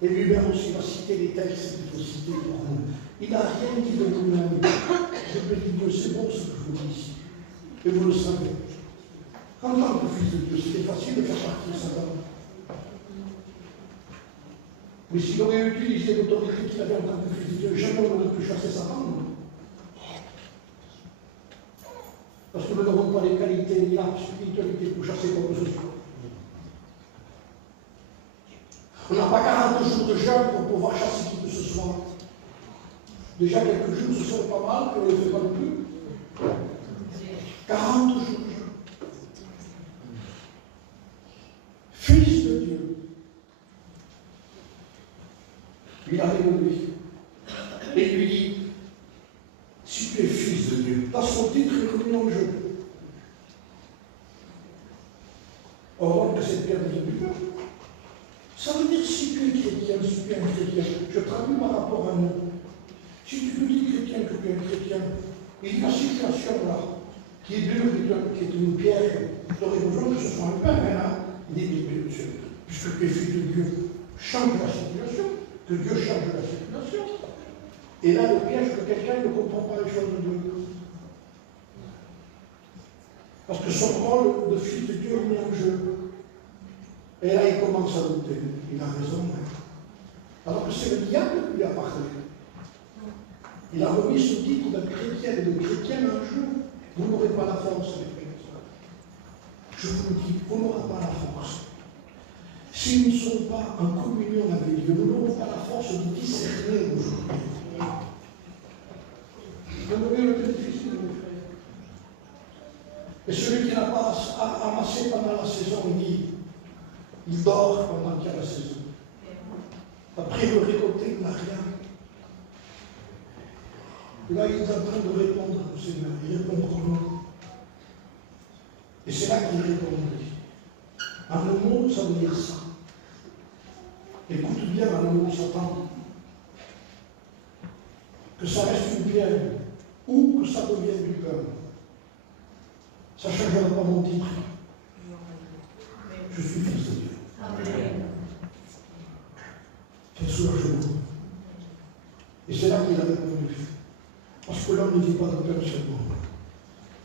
Et lui-même aussi va citer les textes qu'il faut citer pour nous. Il n'a rien dit de lui-même. Je peux dire, Dieu, c'est bon ce que je vous dis ici. Et vous le savez. En tant que fils de Dieu, c'était facile de faire partie de Satan. Mais s'il aurait utilisé l'autorité qu'il avait en tant que fils de Dieu, jamais on n'aurait pu chasser Satan. Parce que nous n'avons pas les qualités ni la spiritualité pour chasser quoi que ce soit. On n'a pas 40 jours de jeûne pour pouvoir chasser qui que ce soit. Déjà quelques jours, ce serait pas mal, qu'on ne le fait pas non plus. 40 jours de jeûne. Fils de Dieu. Il arrive lui. Et il lui dit, si tu es fils de Dieu, dans son titre, il est remis en jeu. Or, que cette pierre devient du pain. Ça veut dire si tu es chrétien, si tu es un chrétien. Je traduis par rapport à nous. Si tu te dis chrétien, que tu es un chrétien, il dit la situation là, qui est dure, qui est une pierre, tu aurais besoin que ce soit un pain, là. Il dit, puisque tu es fils de Dieu, change la situation, que Dieu change la situation. Et là, le piège que quelqu'un ne comprend pas les choses de Dieu. Parce que son rôle de fils de Dieu est mis en jeu. Et là, il commence à douter. Il a raison. Alors que c'est le diable qui lui a parlé. Il a remis ce titre de chrétien et de chrétienne un jour. Vous n'aurez pas la force, mes frères et sœurs. Je vous le dis, vous n'aurez pas la force. Si nous ne sommes pas en communion avec Dieu, nous n'aurons pas la force de discerner aujourd'hui. Vous voyez le plus difficile, mes frères. Et celui qui n'a pas amassé pendant la saison, il dort pendant qu'il y a la saison. Après le récolter, il n'a rien. Là, il est en train de répondre au Seigneur. Il répond comment? Et c'est là qu'il répond. En un mot, ça veut dire ça. Écoute bien en un mot, Satan. Que ça reste une pierre ou que ça devienne du cœur. Ça ne changera pas mon titre. Je suis fils de Dieu. Amen. Faites sur le genou. Et c'est là qu'il a répondu. Parce que l'homme ne dit pas de pain seulement,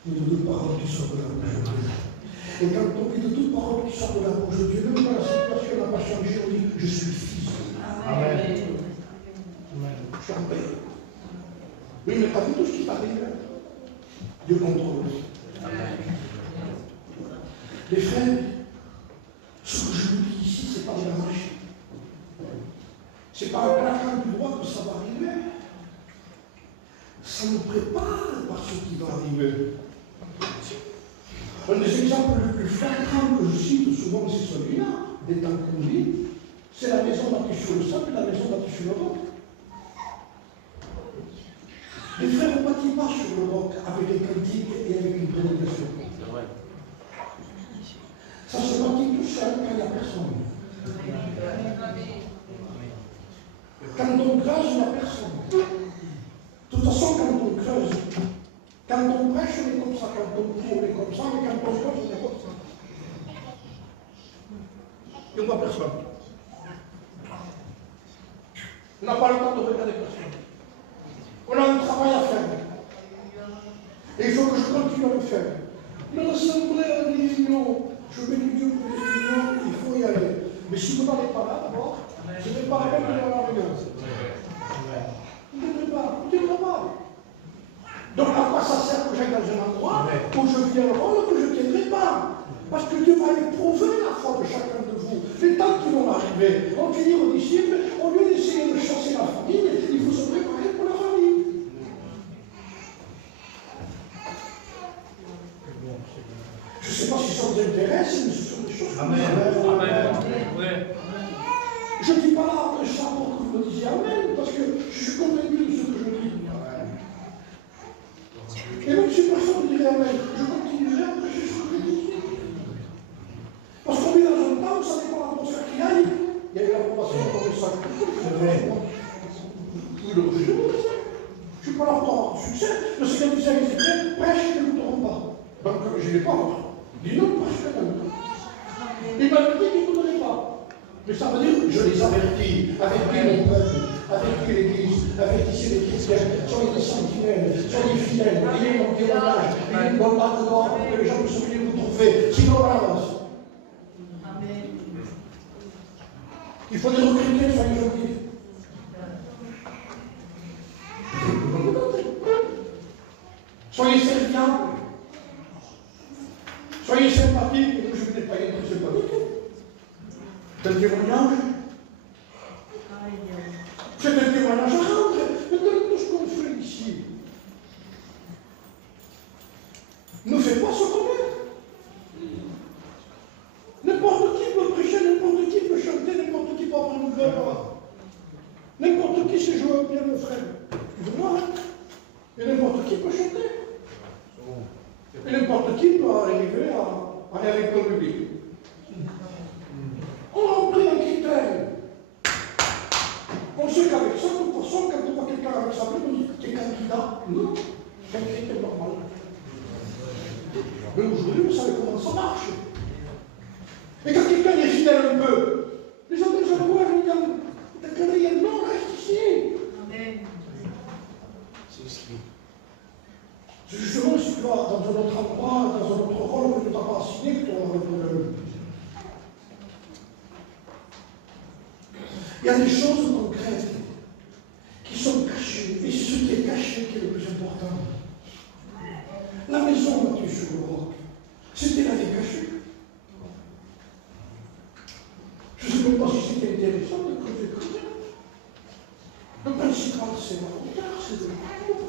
mais de toute parole qui sort de la bouche de Dieu. Et quand on dit de toute parole qui sort de la bouche de Dieu, même quand la situation n'a pas changé, on dit je suis fils de Dieu. Amen. Je suis en paix. Oui, mais pas tout ce qui t'arrive. Dieu contrôle. Amen. Les frères, ce que je vous dis ici, ce n'est pas de la magie. Ce n'est pas un claquement du doigt que ça va arriver. Ça nous prépare par ce qui va arriver. Un des exemples les plus flagrants que je cite souvent, c'est celui-là, des temps qu'on vit, c'est la maison bâtie sur le sable et la maison bâtie sur le roc. Les frères ne bâtissent pas sur le roc avec des critiques et avec une prédication. Ça se bâtit tout seul quand il n'y a personne. Quand on creuse, il n'y a personne. De toute façon, quand on creuse, quand on prêche, on est comme ça, quand on prie, on est comme ça, mais quand on creuse, on est comme ça. Il n'y a pas personne. On n'a pas le temps de regarder personne. On a un travail à faire. Et il faut que je continue à le faire. Mais l'assemblée, la réunion, je bénis Dieu pour les réunions, il faut y aller. Mais si vous n'allez pas là, d'abord, je ne vais pas répondre à la réunion. Vous ne devez pas. Donc à quoi ça sert que j'aille dans un endroit où je viens le rôle que je ne tiendrai pas? Parce que Dieu va éprouver la foi de chacun de vous. Les temps qui vont arriver, on dit aux disciples, au lieu d'essayer de chasser la famille, il faut se préparer pour la famille. Je ne sais pas si ça vous intéresse, mais ce sont des choses. Amen. Amen. Je ne dis pas là après ça pour que vous me disiez Amen, parce que je suis convaincu de ce que je dis. Et même si personne ne dirait Amen, je continuerai à prêcher ce que je dis. Parce qu'on vit dans un temps où ça dépend de l'atmosphère qu'il y a. Il y a eu l'approbation de ton message. C'est vrai. Oui, le je ne suis pas là pour avoir du succès. Le Seigneur disait à les Écritures, prêche et n'écouteront pas. Donc je n'ai pas honte. Dis non, prêche quand même. Il m'a dit qu'il ne voudrait pas. Mais ça veut dire que je les avertis. Avec qui mon peuple, avec qui l'Église, avec qui c'est les chrétiens, soyez des sentinelles, soyez fidèles, ayez mon témoignage, ayez une bonne marque d'or pour que les gens puissent venir vous trouver. Sinon, on avance. Amen. Il faut des recruter, soyez gentils. Soyez serviables. Soyez sympathiques. Et je ne vais pas être sympathique. C'est un témoignage. C'est un témoignage à rendre. Mais dans tout ce qu'on fait ici, ne fait pas se connaître. N'importe qui peut prêcher, n'importe qui peut chanter, n'importe qui peut avoir une gloire. N'importe qui sait jouer bien le frère. Vous voyez, et n'importe qui peut chanter. Et n'importe qui peut arriver à aller avec le public. On remplit un critère. On sait qu'avec ça, de toute façon, quand on voit quelqu'un avec sa Bible, on dit t'es candidat. Non, c'est un critère normal. Mais aujourd'hui, vous savez comment ça marche. Et quand quelqu'un est fidèle un peu, les gens disent à moi, ils disent non, reste ici. C'est justement si tu vas dans un autre endroit, dans un autre rôle que tu n'as pas assigné, que tu auras un problème. Il y a des choses concrètes intéressant de creuser comme ça. Le principal, c'est la hauteur, c'est de l'amour.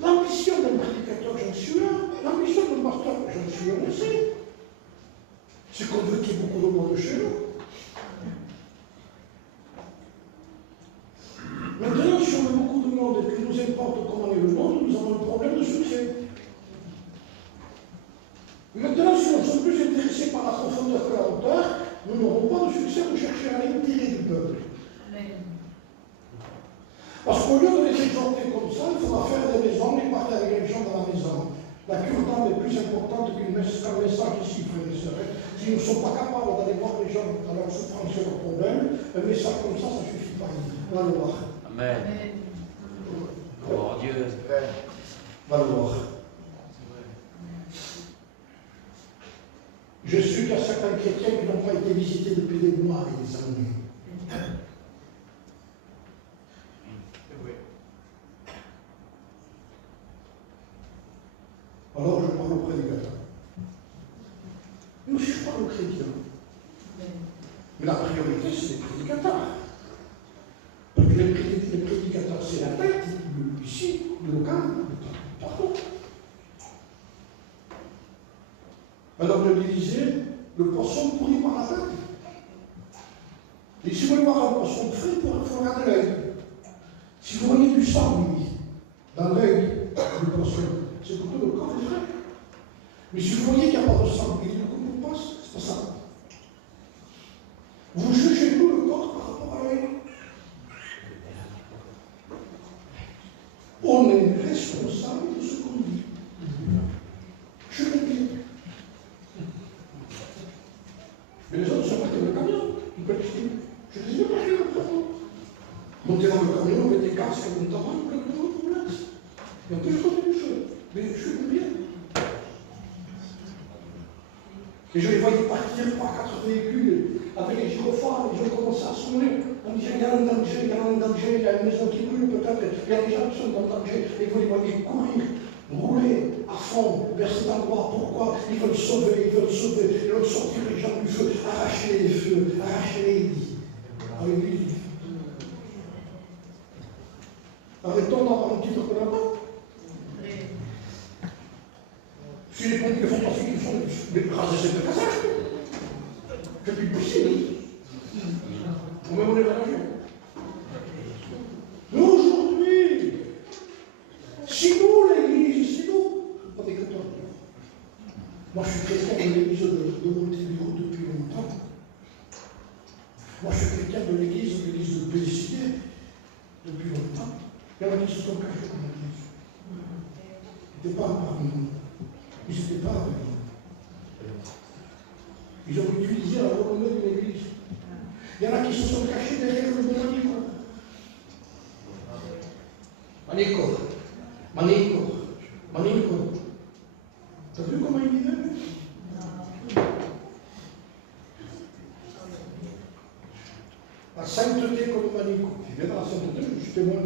L'ambition d'un prédicateur, j'en suis un. L'ambition d'un pasteur, j'en suis un aussi. C'est qu'on veut qu'il y ait beaucoup de monde chez nous. Maintenant, si on a beaucoup de monde et qu'il nous importe comment est le monde, nous avons un problème de succès. Maintenant, si nous sommes plus intéressés par la profondeur que la hauteur, nous n'aurons pas de succès de chercher à l'intérêt du peuple. Parce qu'au lieu de les exhorter comme ça, il faudra faire des maisons et parler avec les gens dans la maison. La cure d'âme est plus importante qu'un message ici, frères et sœurs. Si nous ne sommes pas capables d'aller voir les gens dans leur souffrance et leurs problèmes, un message comme ça ne suffit pas. On va le voir. Amen. Gloire à Dieu. On va le voir. Je suis qu'il y a certains chrétiens qui n'ont pas été visités depuis des mois et des années. Alors je parle au prédicateur. Mais aussi je parle aux chrétiens. Mais la priorité, c'est les prédicateurs. Parce que les prédicateurs, c'est la tête, ici, le local, partout. Alors je lui disais, le poisson pourrit par la tête. Et si vous voulez voir un poisson frais, il faut regarder l'œil. Si vous voyez du sang, lui, dans l'œil du poisson, c'est plutôt le corps est frais. Mais si vous voyez qu'il n'y a pas de sang, et du coup vous passe, c'est pas ça. Vous jugez tout le corps par rapport à l'œil. On est responsable de ce qu'on dit. Je le dis. Mais les autres sont partis dans le camion. Ils peuvent dire, je ne dis pas que le camion. Montez dans le camion, mettez des casques, comme un tabac, comme un problème. Et on peut le côté du feu. Mais je suis bien. Et je les voyais partir par 4 véhicules, avec les gyrophares, les gens commençaient à sonner. On disait, il y a un danger, il y a un danger, il y a une maison qui brûle peut-être, il y a des gens qui sont en danger. Et vous les voyez courir, rouler à fond vers cet endroit. Pourquoi? Ils veulent sauver, ils veulent sortir les gens du feu, arracher les feux, arracher les lits. Alléluia. Arrêtons d'avoir un titre qu'on n'a pas. Si les pompiers font passer qu'ils font raser cette cassage, c'est plus possible. Vous me voulez l'arranger. Mais aujourd'hui, si nous, l'église, si nous, pas des catholiques. Moi, je suis chrétien de l'église de Montévideo depuis longtemps. Moi, je suis chrétien de l'église de Béziers depuis longtemps. Il y en a qui se sont cachés dans l'église. Ils n'étaient pas parmi nous. Ils n'étaient pas avec nous. Ils ont utilisé la renommée de l'église. Il y en a qui se sont cachés derrière le mot Manico. T'as vu comment il vivait? La sainteté comme Manico. Tu viens dans la sainteté, je suis témoin.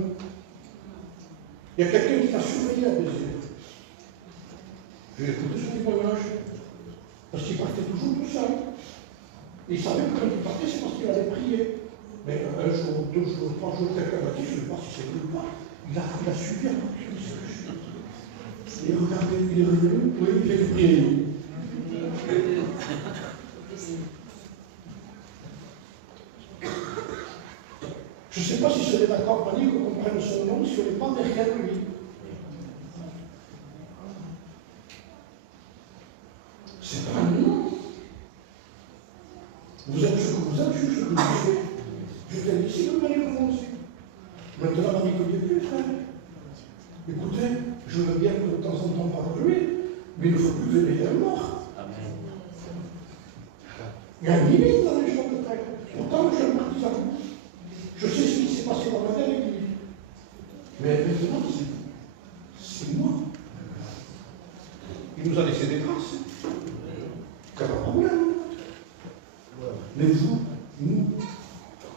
Il y a quelqu'un qui t'a surveillé à Béziers. J'ai écouté ce témoignage. Parce qu'il partait toujours tout seul. Il savait que quand il partait, c'est parce qu'il avait prié. Mais un jour, 2 jours, 3 jours, quelqu'un m'a dit, je ne sais pas si c'est lui ou pas. Il a suivi un peu. Et regardez, il est revenu. Oui, il fait du prier. Je ne sais pas si c'est d'accord, Fanny, qu'on comprenne son nom, si on n'est pas derrière lui. C'est pas un nom. Vous êtes ce que vous êtes, je suis ce que vous êtes. Je viens d'ici de manière commencée. Maintenant, on n'y connaît plus, frère. Écoutez, je veux bien que de temps en temps parler de lui, mais il ne faut plus veiller à mort. Il y a une limite dans les choses de frère. Pourtant, je suis un partisan. Je sais ce qui s'est passé dans ma tête avec lui. Mais maintenant, c'est moi. Il nous a laissé des traces. C'est pas un problème. Mais vous, nous,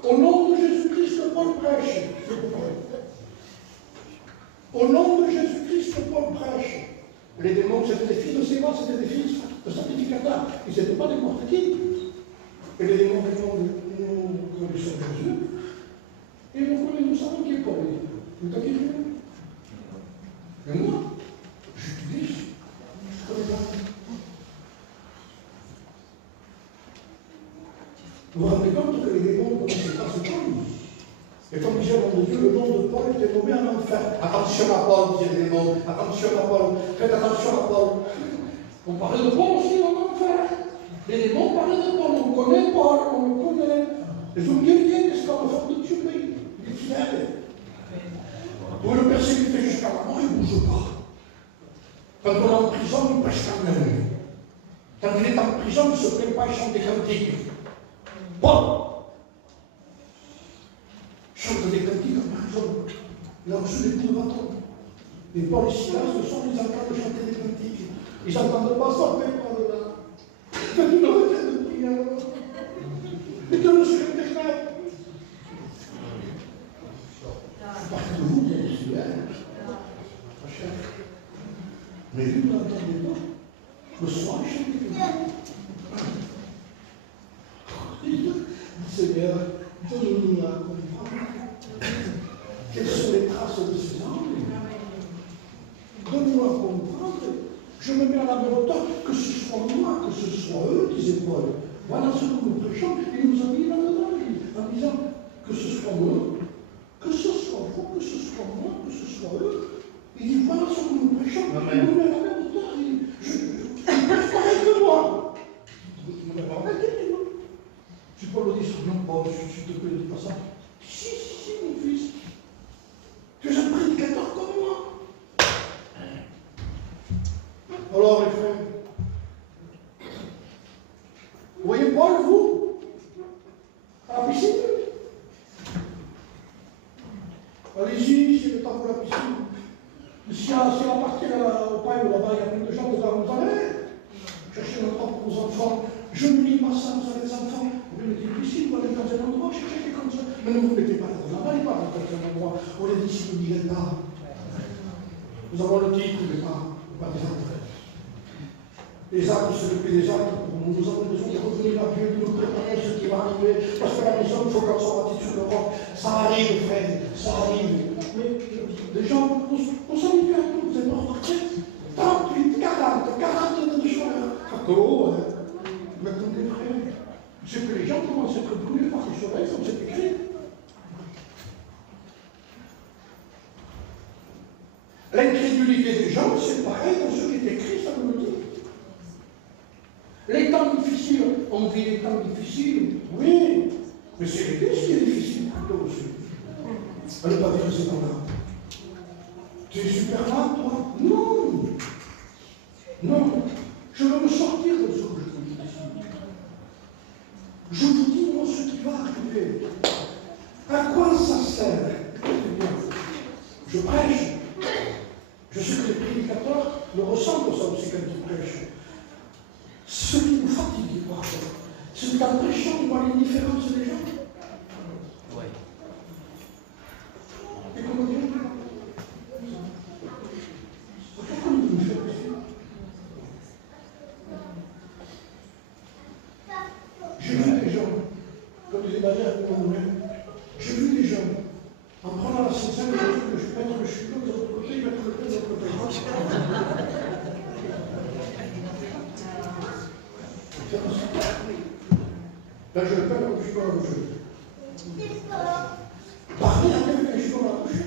au nom de Jésus-Christ, Paul prêche. Au nom de Jésus-Christ, Paul prêche. Les démons, c'était des fils de Séba, c'était des fils de sacrificateurs. Ils n'étaient pas des morts qui. Et les démons répondent, connaît son Jésus. Et nous savons qui est Paul. Vous savez qui est? Et moi, j'utilise. Je connais pas. Vous vous rendez compte que les démons ne connaissaient pas ce Paul. Et comme disait le nom de Dieu, le nom de Paul était nommé en enfer. Attention à Paul, disaient les démons. Attention à Paul. Faites attention à Paul. On parlait de Paul aussi en enfer. Les démons parlaient de Paul. On connaît Paul, on le connaît. Les hommes guerriers, qu'est-ce qu'on va faire de Dieu? Il est fidèle. Vous le persécutez jusqu'à la mort, il ne bouge pas. Quand on est en prison, il prêche quand même. Quand il est en prison, il ne se plaît pas, il chante des cantiques. Paul chante des cantiques en prison. Il a reçu des coups de bâton. Et Paul et Silas, ce sont les enfants de chanter des cantiques. Ils n'entendent pas sortir par de là. Faites une retraite de prière. Et que le Seigneur t'éclate. Parce que vous, bien sûr, pas cher. Mais vous n'entendez pas. Le soir, il chante des cantiques. Seigneur, donne-nous à comprendre quelles sont les traces de ces anges. Donne-nous à comprendre. Je me mets à la même hauteur, que ce soit moi, que ce soit eux, disait Paul. Voilà ce que nous prêchons. Il nous a mis là-dedans, en disant que ce soit moi, que ce soit vous, que ce soit moi, que ce soit eux. Il dit voilà ce que nous prêchons. Il nous met à la même hauteur. Il dit je prêche pareil que moi. Vous n'avez pas arrêté, non? Si Paul le dit, non, Paul, s'il te plaît, dis pas ça. Si, mon fils. Tu es un prédicateur comme moi. Alors, les frères, vous voyez Paul, vous, à la piscine? Allez-y, c'est le temps pour la piscine. Si on partit au paille là-bas, il y a plus de gens, vous allez chercher notre temps pour vos enfants. Je ne lis pas ça, vous avez des enfants. Vous mettez ici, vous allez dans un endroit, cherchez comme ça. Mais ne vous mettez pas là, n'allez pas dans un endroit. On les dit si vous ne direz pas. Nous avons le titre, mais pas des entrées. Les actes, c'est le plus des actes. Nous avons besoin de revenir à Dieu, de nous préparer ce qui va arriver. Parce que la maison, il faut qu'on soit bâti sur le roc. Ça arrive, frère, ça arrive. Mais les gens, on s'habitue à tout, vous êtes en retraite. 38, 40 de chômeurs. Cacao, mais attendez, frère. C'est que les gens commencent à être brûlés par le soleil, comme c'est écrit. L'incrédulité des gens, c'est pareil dans ce qui est écrit, ça nous le dit. Les temps difficiles, on vit les temps difficiles, oui, mais c'est l'Église qui est difficile plutôt aussi. Elle ne va pas dire que c'est pas là. Tu es super là, toi? Non. Non. Je veux me sortir de ce que je vous dis ici. Je vous dis, moi, ce qui va arriver. À quoi ça sert? Écoutez bien. Je prêche. Je sais que les prédicateurs le ressentent ça aussi quand ils prêchent. Ce qui nous fatigue, c'est qu'en prêchant, on voit l'indifférence des gens. Oui. Et comment dire? Pourquoi nous nous faisons ici? J'ai vu des gens, comme disait Badia avec moi-même, j'ai vu des gens, en prenant la Sainte-Seine, je vais mettre le chute de l'autre côté, je vais mettre le pied de l'autre côté. Là, je le fais comme je suis dans la bouche. Parler avec un chute dans la bouche.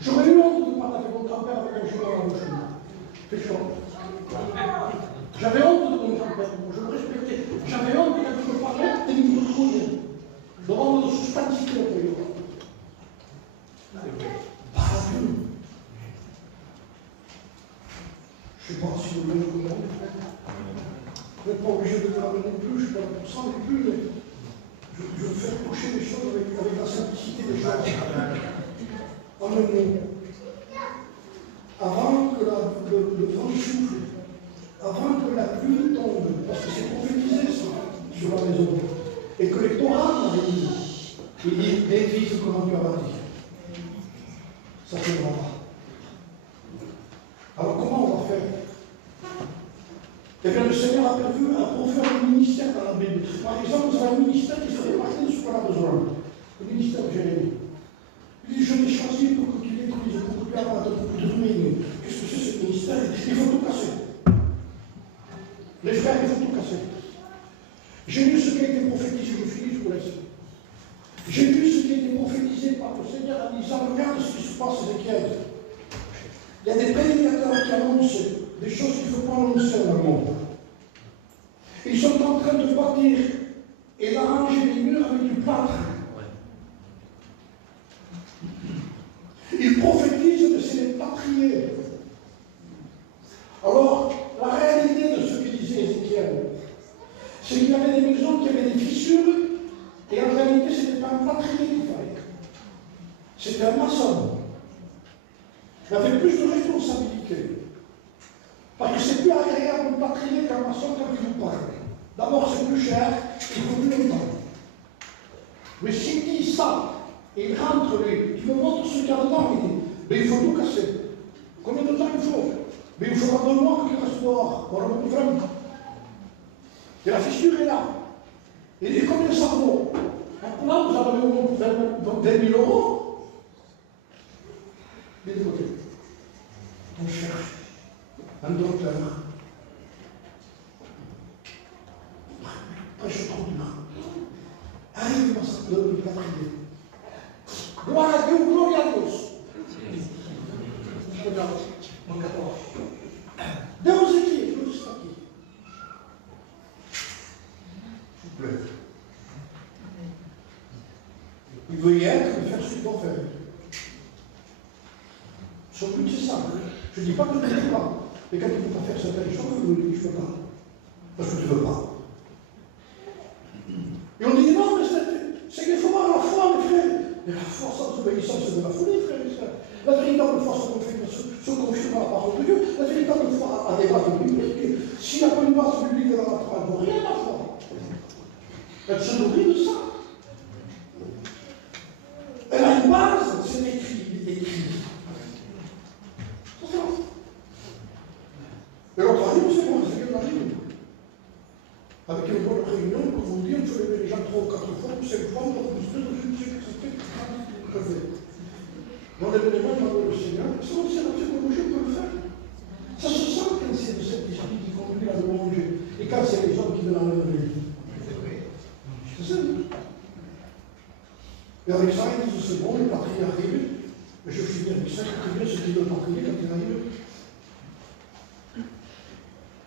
J'aurais eu honte de parler avec mon grand-père avec un chute dans la bouche. C'est chaud. J'avais honte de mon grand-père, je le respectais. J'avais honte quand je me parlais et il me reconnaissait. De rendre de suspensité au pays. Par Dieu. Je ne sais pas si vous voulez le monde. Vous n'êtes pas obligé de me ramener plus, je ne suis pas là pour ça non plus, mais je veux faire toucher les choses avec la simplicité des choses. Emmenez-nous. Avant que le vent souffle, avant que la pluie tombe, parce que c'est prophétisé ça, sur la maison, et que les Torahs arrivent, il dit, les fils, comment tu as bâti? Ça ne viendra pas. Alors comment on va faire? Eh bien, le Seigneur a prévu un ministère dans la Bible. Par exemple, vous avez un ministère qui fait partie de ce qu'on a besoin. Le ministère de Jérémie. Il dit, je l'ai choisi pour que tu détruises beaucoup de pertes, beaucoup de ruines. Qu'est-ce que c'est ce ministère? Il faut tout casser. Les frères, il faut tout casser. J'ai lu ce qui a été prophétisé, je finis, je vous laisse. J'ai lu ce qui a été prophétisé par le Seigneur en disant, regarde ce qui se passe, Ézéchiel. Il y a des prédicateurs qui annoncent des choses qu'il ne faut pas annoncer dans le monde. Ils sont en train de bâtir et d'arranger les murs avec du plâtre. Ils prophétisent que c'est des plâtriers. Alors, la réalité de ce que disait Ézéchiel, c'est qu'il y avait des maisons qui avaient des fissures, et en réalité, ce n'était pas un plâtrier qu'il fallait. C'était un maçon. Il avait plus de responsabilité. Parce que c'est plus agréable de plâtrier qu'un maçon quand il vous parle. D'abord, c'est plus cher, il faut plus longtemps. Mais s'il dit ça, et il rentre, lui, tu me montres ce qu'il y a dedans, il dit, mais il faut tout casser. Combien de temps il faut? Mais il faudra 2 mois qu'il reste dehors. Voilà, vraiment. Et la fissure est là. Il dit, combien ça vaut? Là, vous avez au moins 20 000 euros. Mais de côté, on cherche un docteur. Prêche trop dur. Arrive à le prier. Gloire à Dieu, gloria a Dios. Regarde, mon 14. Deus aqui, Deus está aqui. S'il vous plaît. Il veut y être, mais faire ce qu'il doit faire. Son but, c'est ça. Je ne dis pas que tu ne veux pas. Mais quand tu ne peux pas faire certaines choses, je ne veux pas. Parce que tu ne veux pas. Et on dit non, mais c'est qu'il faut avoir la foi, mes frères. Mais la foi sans obéissance, c'est de la folie, frères et sœurs. La véritable foi se confie dans la parole de Dieu. La véritable foi a des bases bibliques. S'il n'y a pas une base biblique dans la foi, elle ne vaut rien, la foi. Elle se nourrit de ça. Elle a une base, c'est écrit. C'est ça. Et l'autre année, c'est moi, c'est la Bible. Avec une bonne réunion, comme vous dites, on fait les gens 3 ou 4 fois, ou 5 fois, ou plus de je fais. Dans l'événement, le Seigneur, ça aussi, la psychologie peut le faire. Ça se sent quand c'est de cet esprit qui conduit à le manger, et quand c'est les hommes qui veulent enlever. C'est ça. Et avec ça, ils disent c'est bon, le patrie arrive, mais je finis avec ça, c'est bien ce qui veut patrie quand il arrive.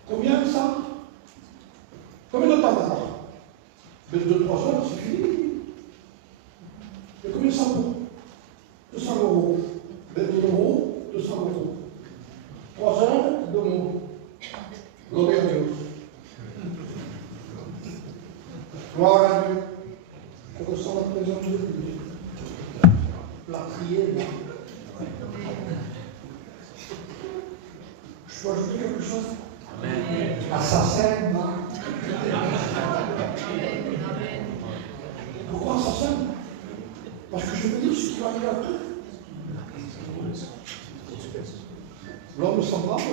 Combien ça? Combien de temps d'abord? 2-3 heures, c'est fini. Et combien ça vaut? 200 euros. 22 euros, 200 euros. 3 heures, 2 mots. Gloire à Dieu. Gloire à Dieu. Je ressens la présence de Dieu. La prière. Je peux ajouter quelque chose? Amen. Assassin. Pourquoi assassin? Parce que je veux dire ce qui va arriver après. L'homme semblable,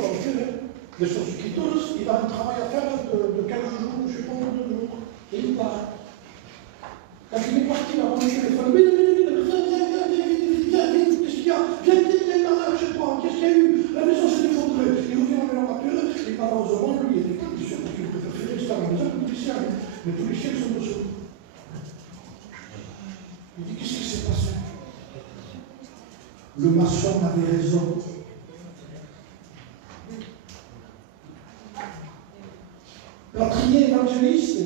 mais sur ce qui touche, il a un travail à faire de 15 jours, je ne sais pas, de 2 jours. Et il part. Quand il est parti, il a rendu le téléphone. Viens, qu'est-ce qu'il y a? Viens, chez toi, qu'est-ce qu'il y a eu? La maison s'est effondrée. Il revient avec la voiture, et malheureusement, lui, il était calme, bien sûr, parce qu'il préfère rester à la maison que les siens. Mais tous les siens sont dessous. Il dit, qu'est-ce qui s'est passé? Le maçon avait raison. La prière évangéliste,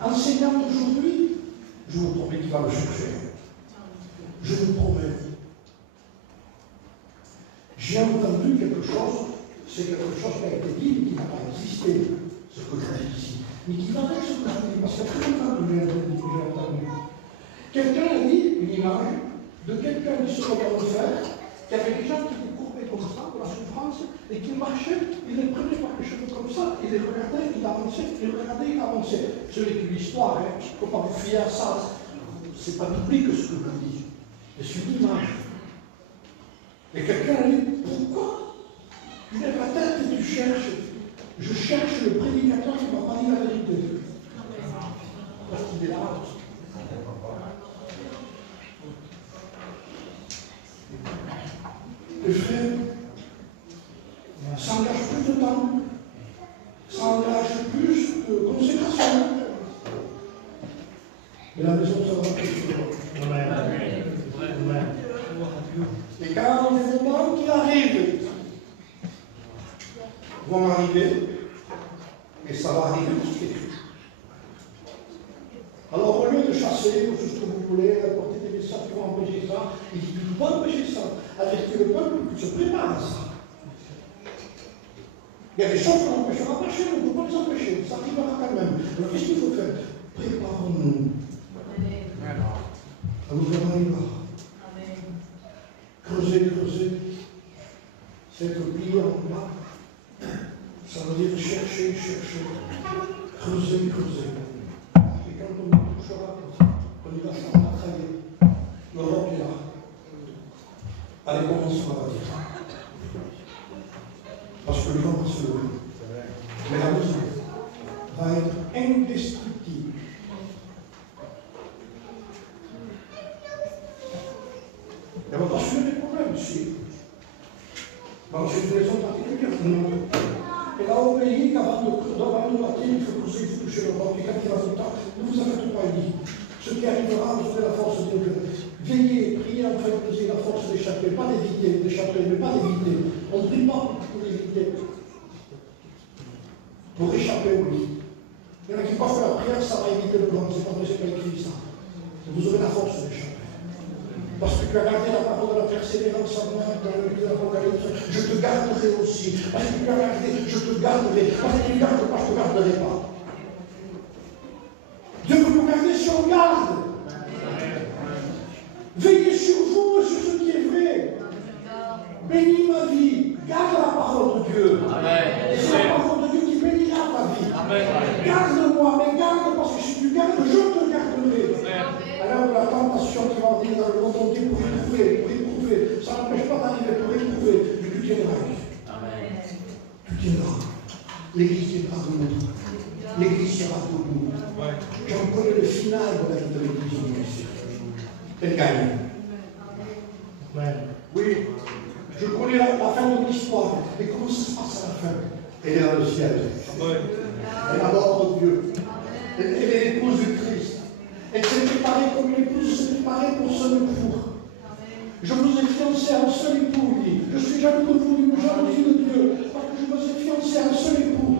enseignante aujourd'hui, je vous promets qu'il va le chercher. Je vous promets. J'ai entendu quelque chose, c'est quelque chose qui a été dit, mais qui n'a pas existé, ce que je dis ici. Mais qui va avec ce que je dis, parce qu'il y a très longtemps que j'ai entendu. Quelqu'un a dit une image de quelqu'un qui se refaire, qui avait des gens qui étaient courbés comme ça, pour la souffrance, et qui marchait, il les prenait par les cheveux comme ça, il les regardait, il avançait, il les regardait, il avançait. Ce n'est que l'histoire, il ne faut pas vous fier à ça. C'est pas biblique ce que je dis. Mais c'est une image. Et quelqu'un a dit, pourquoi tu lèves la tête et tu cherches? le prédicateur qui ne m'a pas dit la vérité. Parce qu'il est là. Les frères, ça engage plus de temps, ça engage plus de consécration. Mais la maison sera plus de et quand les moments qui arrivent vont arriver, et ça va arriver tout de suite. Alors au lieu de chasser ou tout ce que vous voulez, apporter des messages qui vont empêcher ça, il dit tu ne peux pas empêcher ça, avec que le peuple se prépare à ça. Il y a des choses qu'on n'empêchera pas chez nous, on ne peut pas les empêcher, ça arrivera quand même. Alors qu'est-ce qu'il faut faire? Préparons-nous. Ça nous arrivera. Creuser. C'est que plier en bas. Ça veut dire chercher. Creuser. Et quand on touchera, on ira se travailler. L'Europe est là. Allez, commençons à dire. Parce que le vent va se lever. Mais la maison va être indestructible. Il va pas se des problèmes ici. Dans une maison particulière, non. Elle a obéi qu'avant de bâtir, il faut toucher l'Europe. Et quand il va tout le temps, ne vous en faites pas, il dit. Ce qui arrivera, vous aurez la force de Dieu. Veillez, priez afin que vous ayez la force d'échapper. Pas d'échapper, mais pas d'éviter. On ne prie pas pour éviter. Pour échapper, oui. Il y en a qui pensent que la prière, ça va éviter le blanc. C'est pas vrai, c'est pas écrit ça. Vous aurez la force d'échapper. Parce que tu as gardé la parole de la persévérance en moi dans le livre de l'Apocalypse. Je te garderai aussi. Parce que tu as gardé, je te garderai. Parce que tu ne gardes pas, je ne te garderai pas. Dieu veut nous garder si on garde. Veillez sur vous et sur ce qui est vrai. Bénis ma vie. Garde la parole de Dieu. Amen. Et c'est la parole de Dieu qui bénira ta vie. Amen. Garde-moi, mais garde parce que si tu gardes, je te garderai. Alors la tentation qui va venir dans le monde entier pour éprouver. Ça n'empêche pas d'arriver pour éprouver, mais tu tiendras. Amen. Tu tiendras. L'Église tiendra debout. L'Église sera debout. J'en connais le final de la vie de l'Église. Elle gagne. Amen. Oui, je connais la fin de l'histoire. Mais comment ça se passe à la fin? Elle est dans le ciel. Elle adore Dieu. Elle est l'épouse de Christ. Elle s'est préparée comme une épouse s'est préparée pour son époux. Je vous ai fiancé à un seul époux, il dit. Je suis jaloux de vous, une jalousie de Dieu, parce que je vous ai fiancé à un seul époux.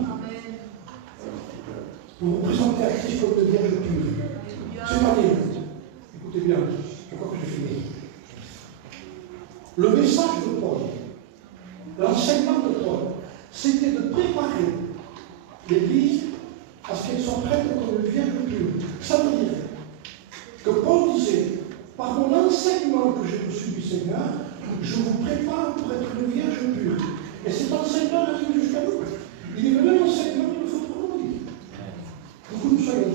Pour vous présenter à Christ comme de vierge pure. C'est pas libre. Écoutez bien, je crois que j'ai fini. Le message de Paul, l'enseignement de Paul, c'était de préparer l'Église à ce qu'elle soit prête comme une vierge pure. Ça veut dire que Paul disait, par mon enseignement que j'ai reçu du Seigneur, je vous prépare pour être une vierge pure. Et cet enseignement arrive jusqu'à nous. Il est le même enseignement qu'il faut pour nous dire. Pour que nous soyons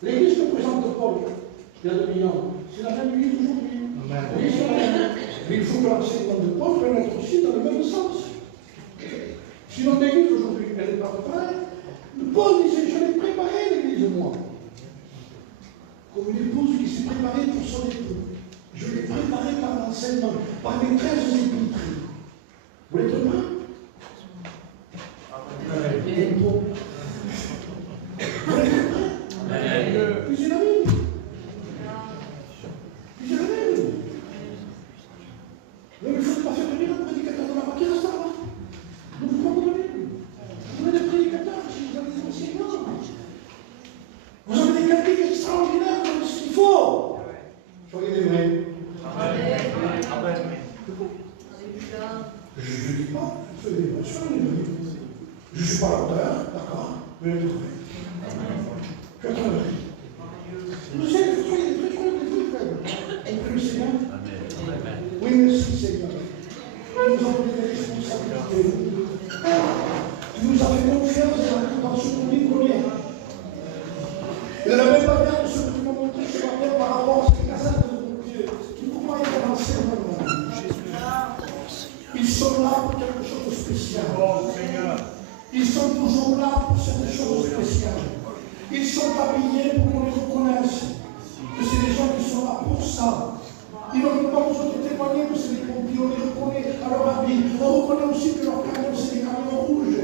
l'Église que présente Paul, il y a 2000 ans, c'est la même Église aujourd'hui. Mais il faut que l'enseignement de Paul prenne être aussi dans le même sens. Si notre Église aujourd'hui, elle n'est pas préparée, Paul disait, je l'ai préparé l'Église, moi. Comme une épouse qui s'est préparée pour son époux. Je l'ai préparé par l'enseignement, par mes 13 épîtres. Vous êtes prêts? Vous êtes prêts? Puis c'est la Bible. Puis c'est la Bible. Mais il ne faut pas faire venir un prédicateur de la partie de ça. Donc vous comprenez? Vous avez des prédicateurs, vous avez des enseignants. Vous avez des catholiques extraordinaires comme ce qu'il faut. Soyez des vrais. Amen. Je ne dis pas, soyez des vrais. Soyez des vrais. Je ne suis pas l'auteur, d'accord, mais je suis vrai. Je suis vrai. Vous savez, soyez des vrais, frères. Le Seigneur. Oui, merci Seigneur. Tu nous as donné des responsabilités. Tu nous as fait confiance dans ce qu'on dit qu'on est. Et de la même manière, ce que tu m'as montré ce matin par rapport à ce casal de mon Dieu, qui pourquoi est avancé maintenant. Ils sont là pour quelque chose de spécial. sont toujours là pour cette chose spéciale. Ils sont habillés pour qu'on les reconnaisse. Que c'est des gens qui sont là pour ça. Ils n'ont pas besoin de témoigner que c'est des pompiers, on les reconnaît à leur habit. On reconnaît aussi que leurs camions, c'est des camions rouges.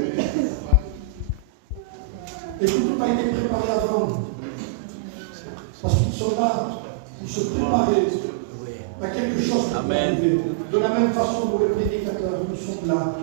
Et tout a été préparé avant. Parce qu'ils sont là pour se préparer à quelque chose qui va arriver. De la même façon, pour les prédicateurs, nous sommes là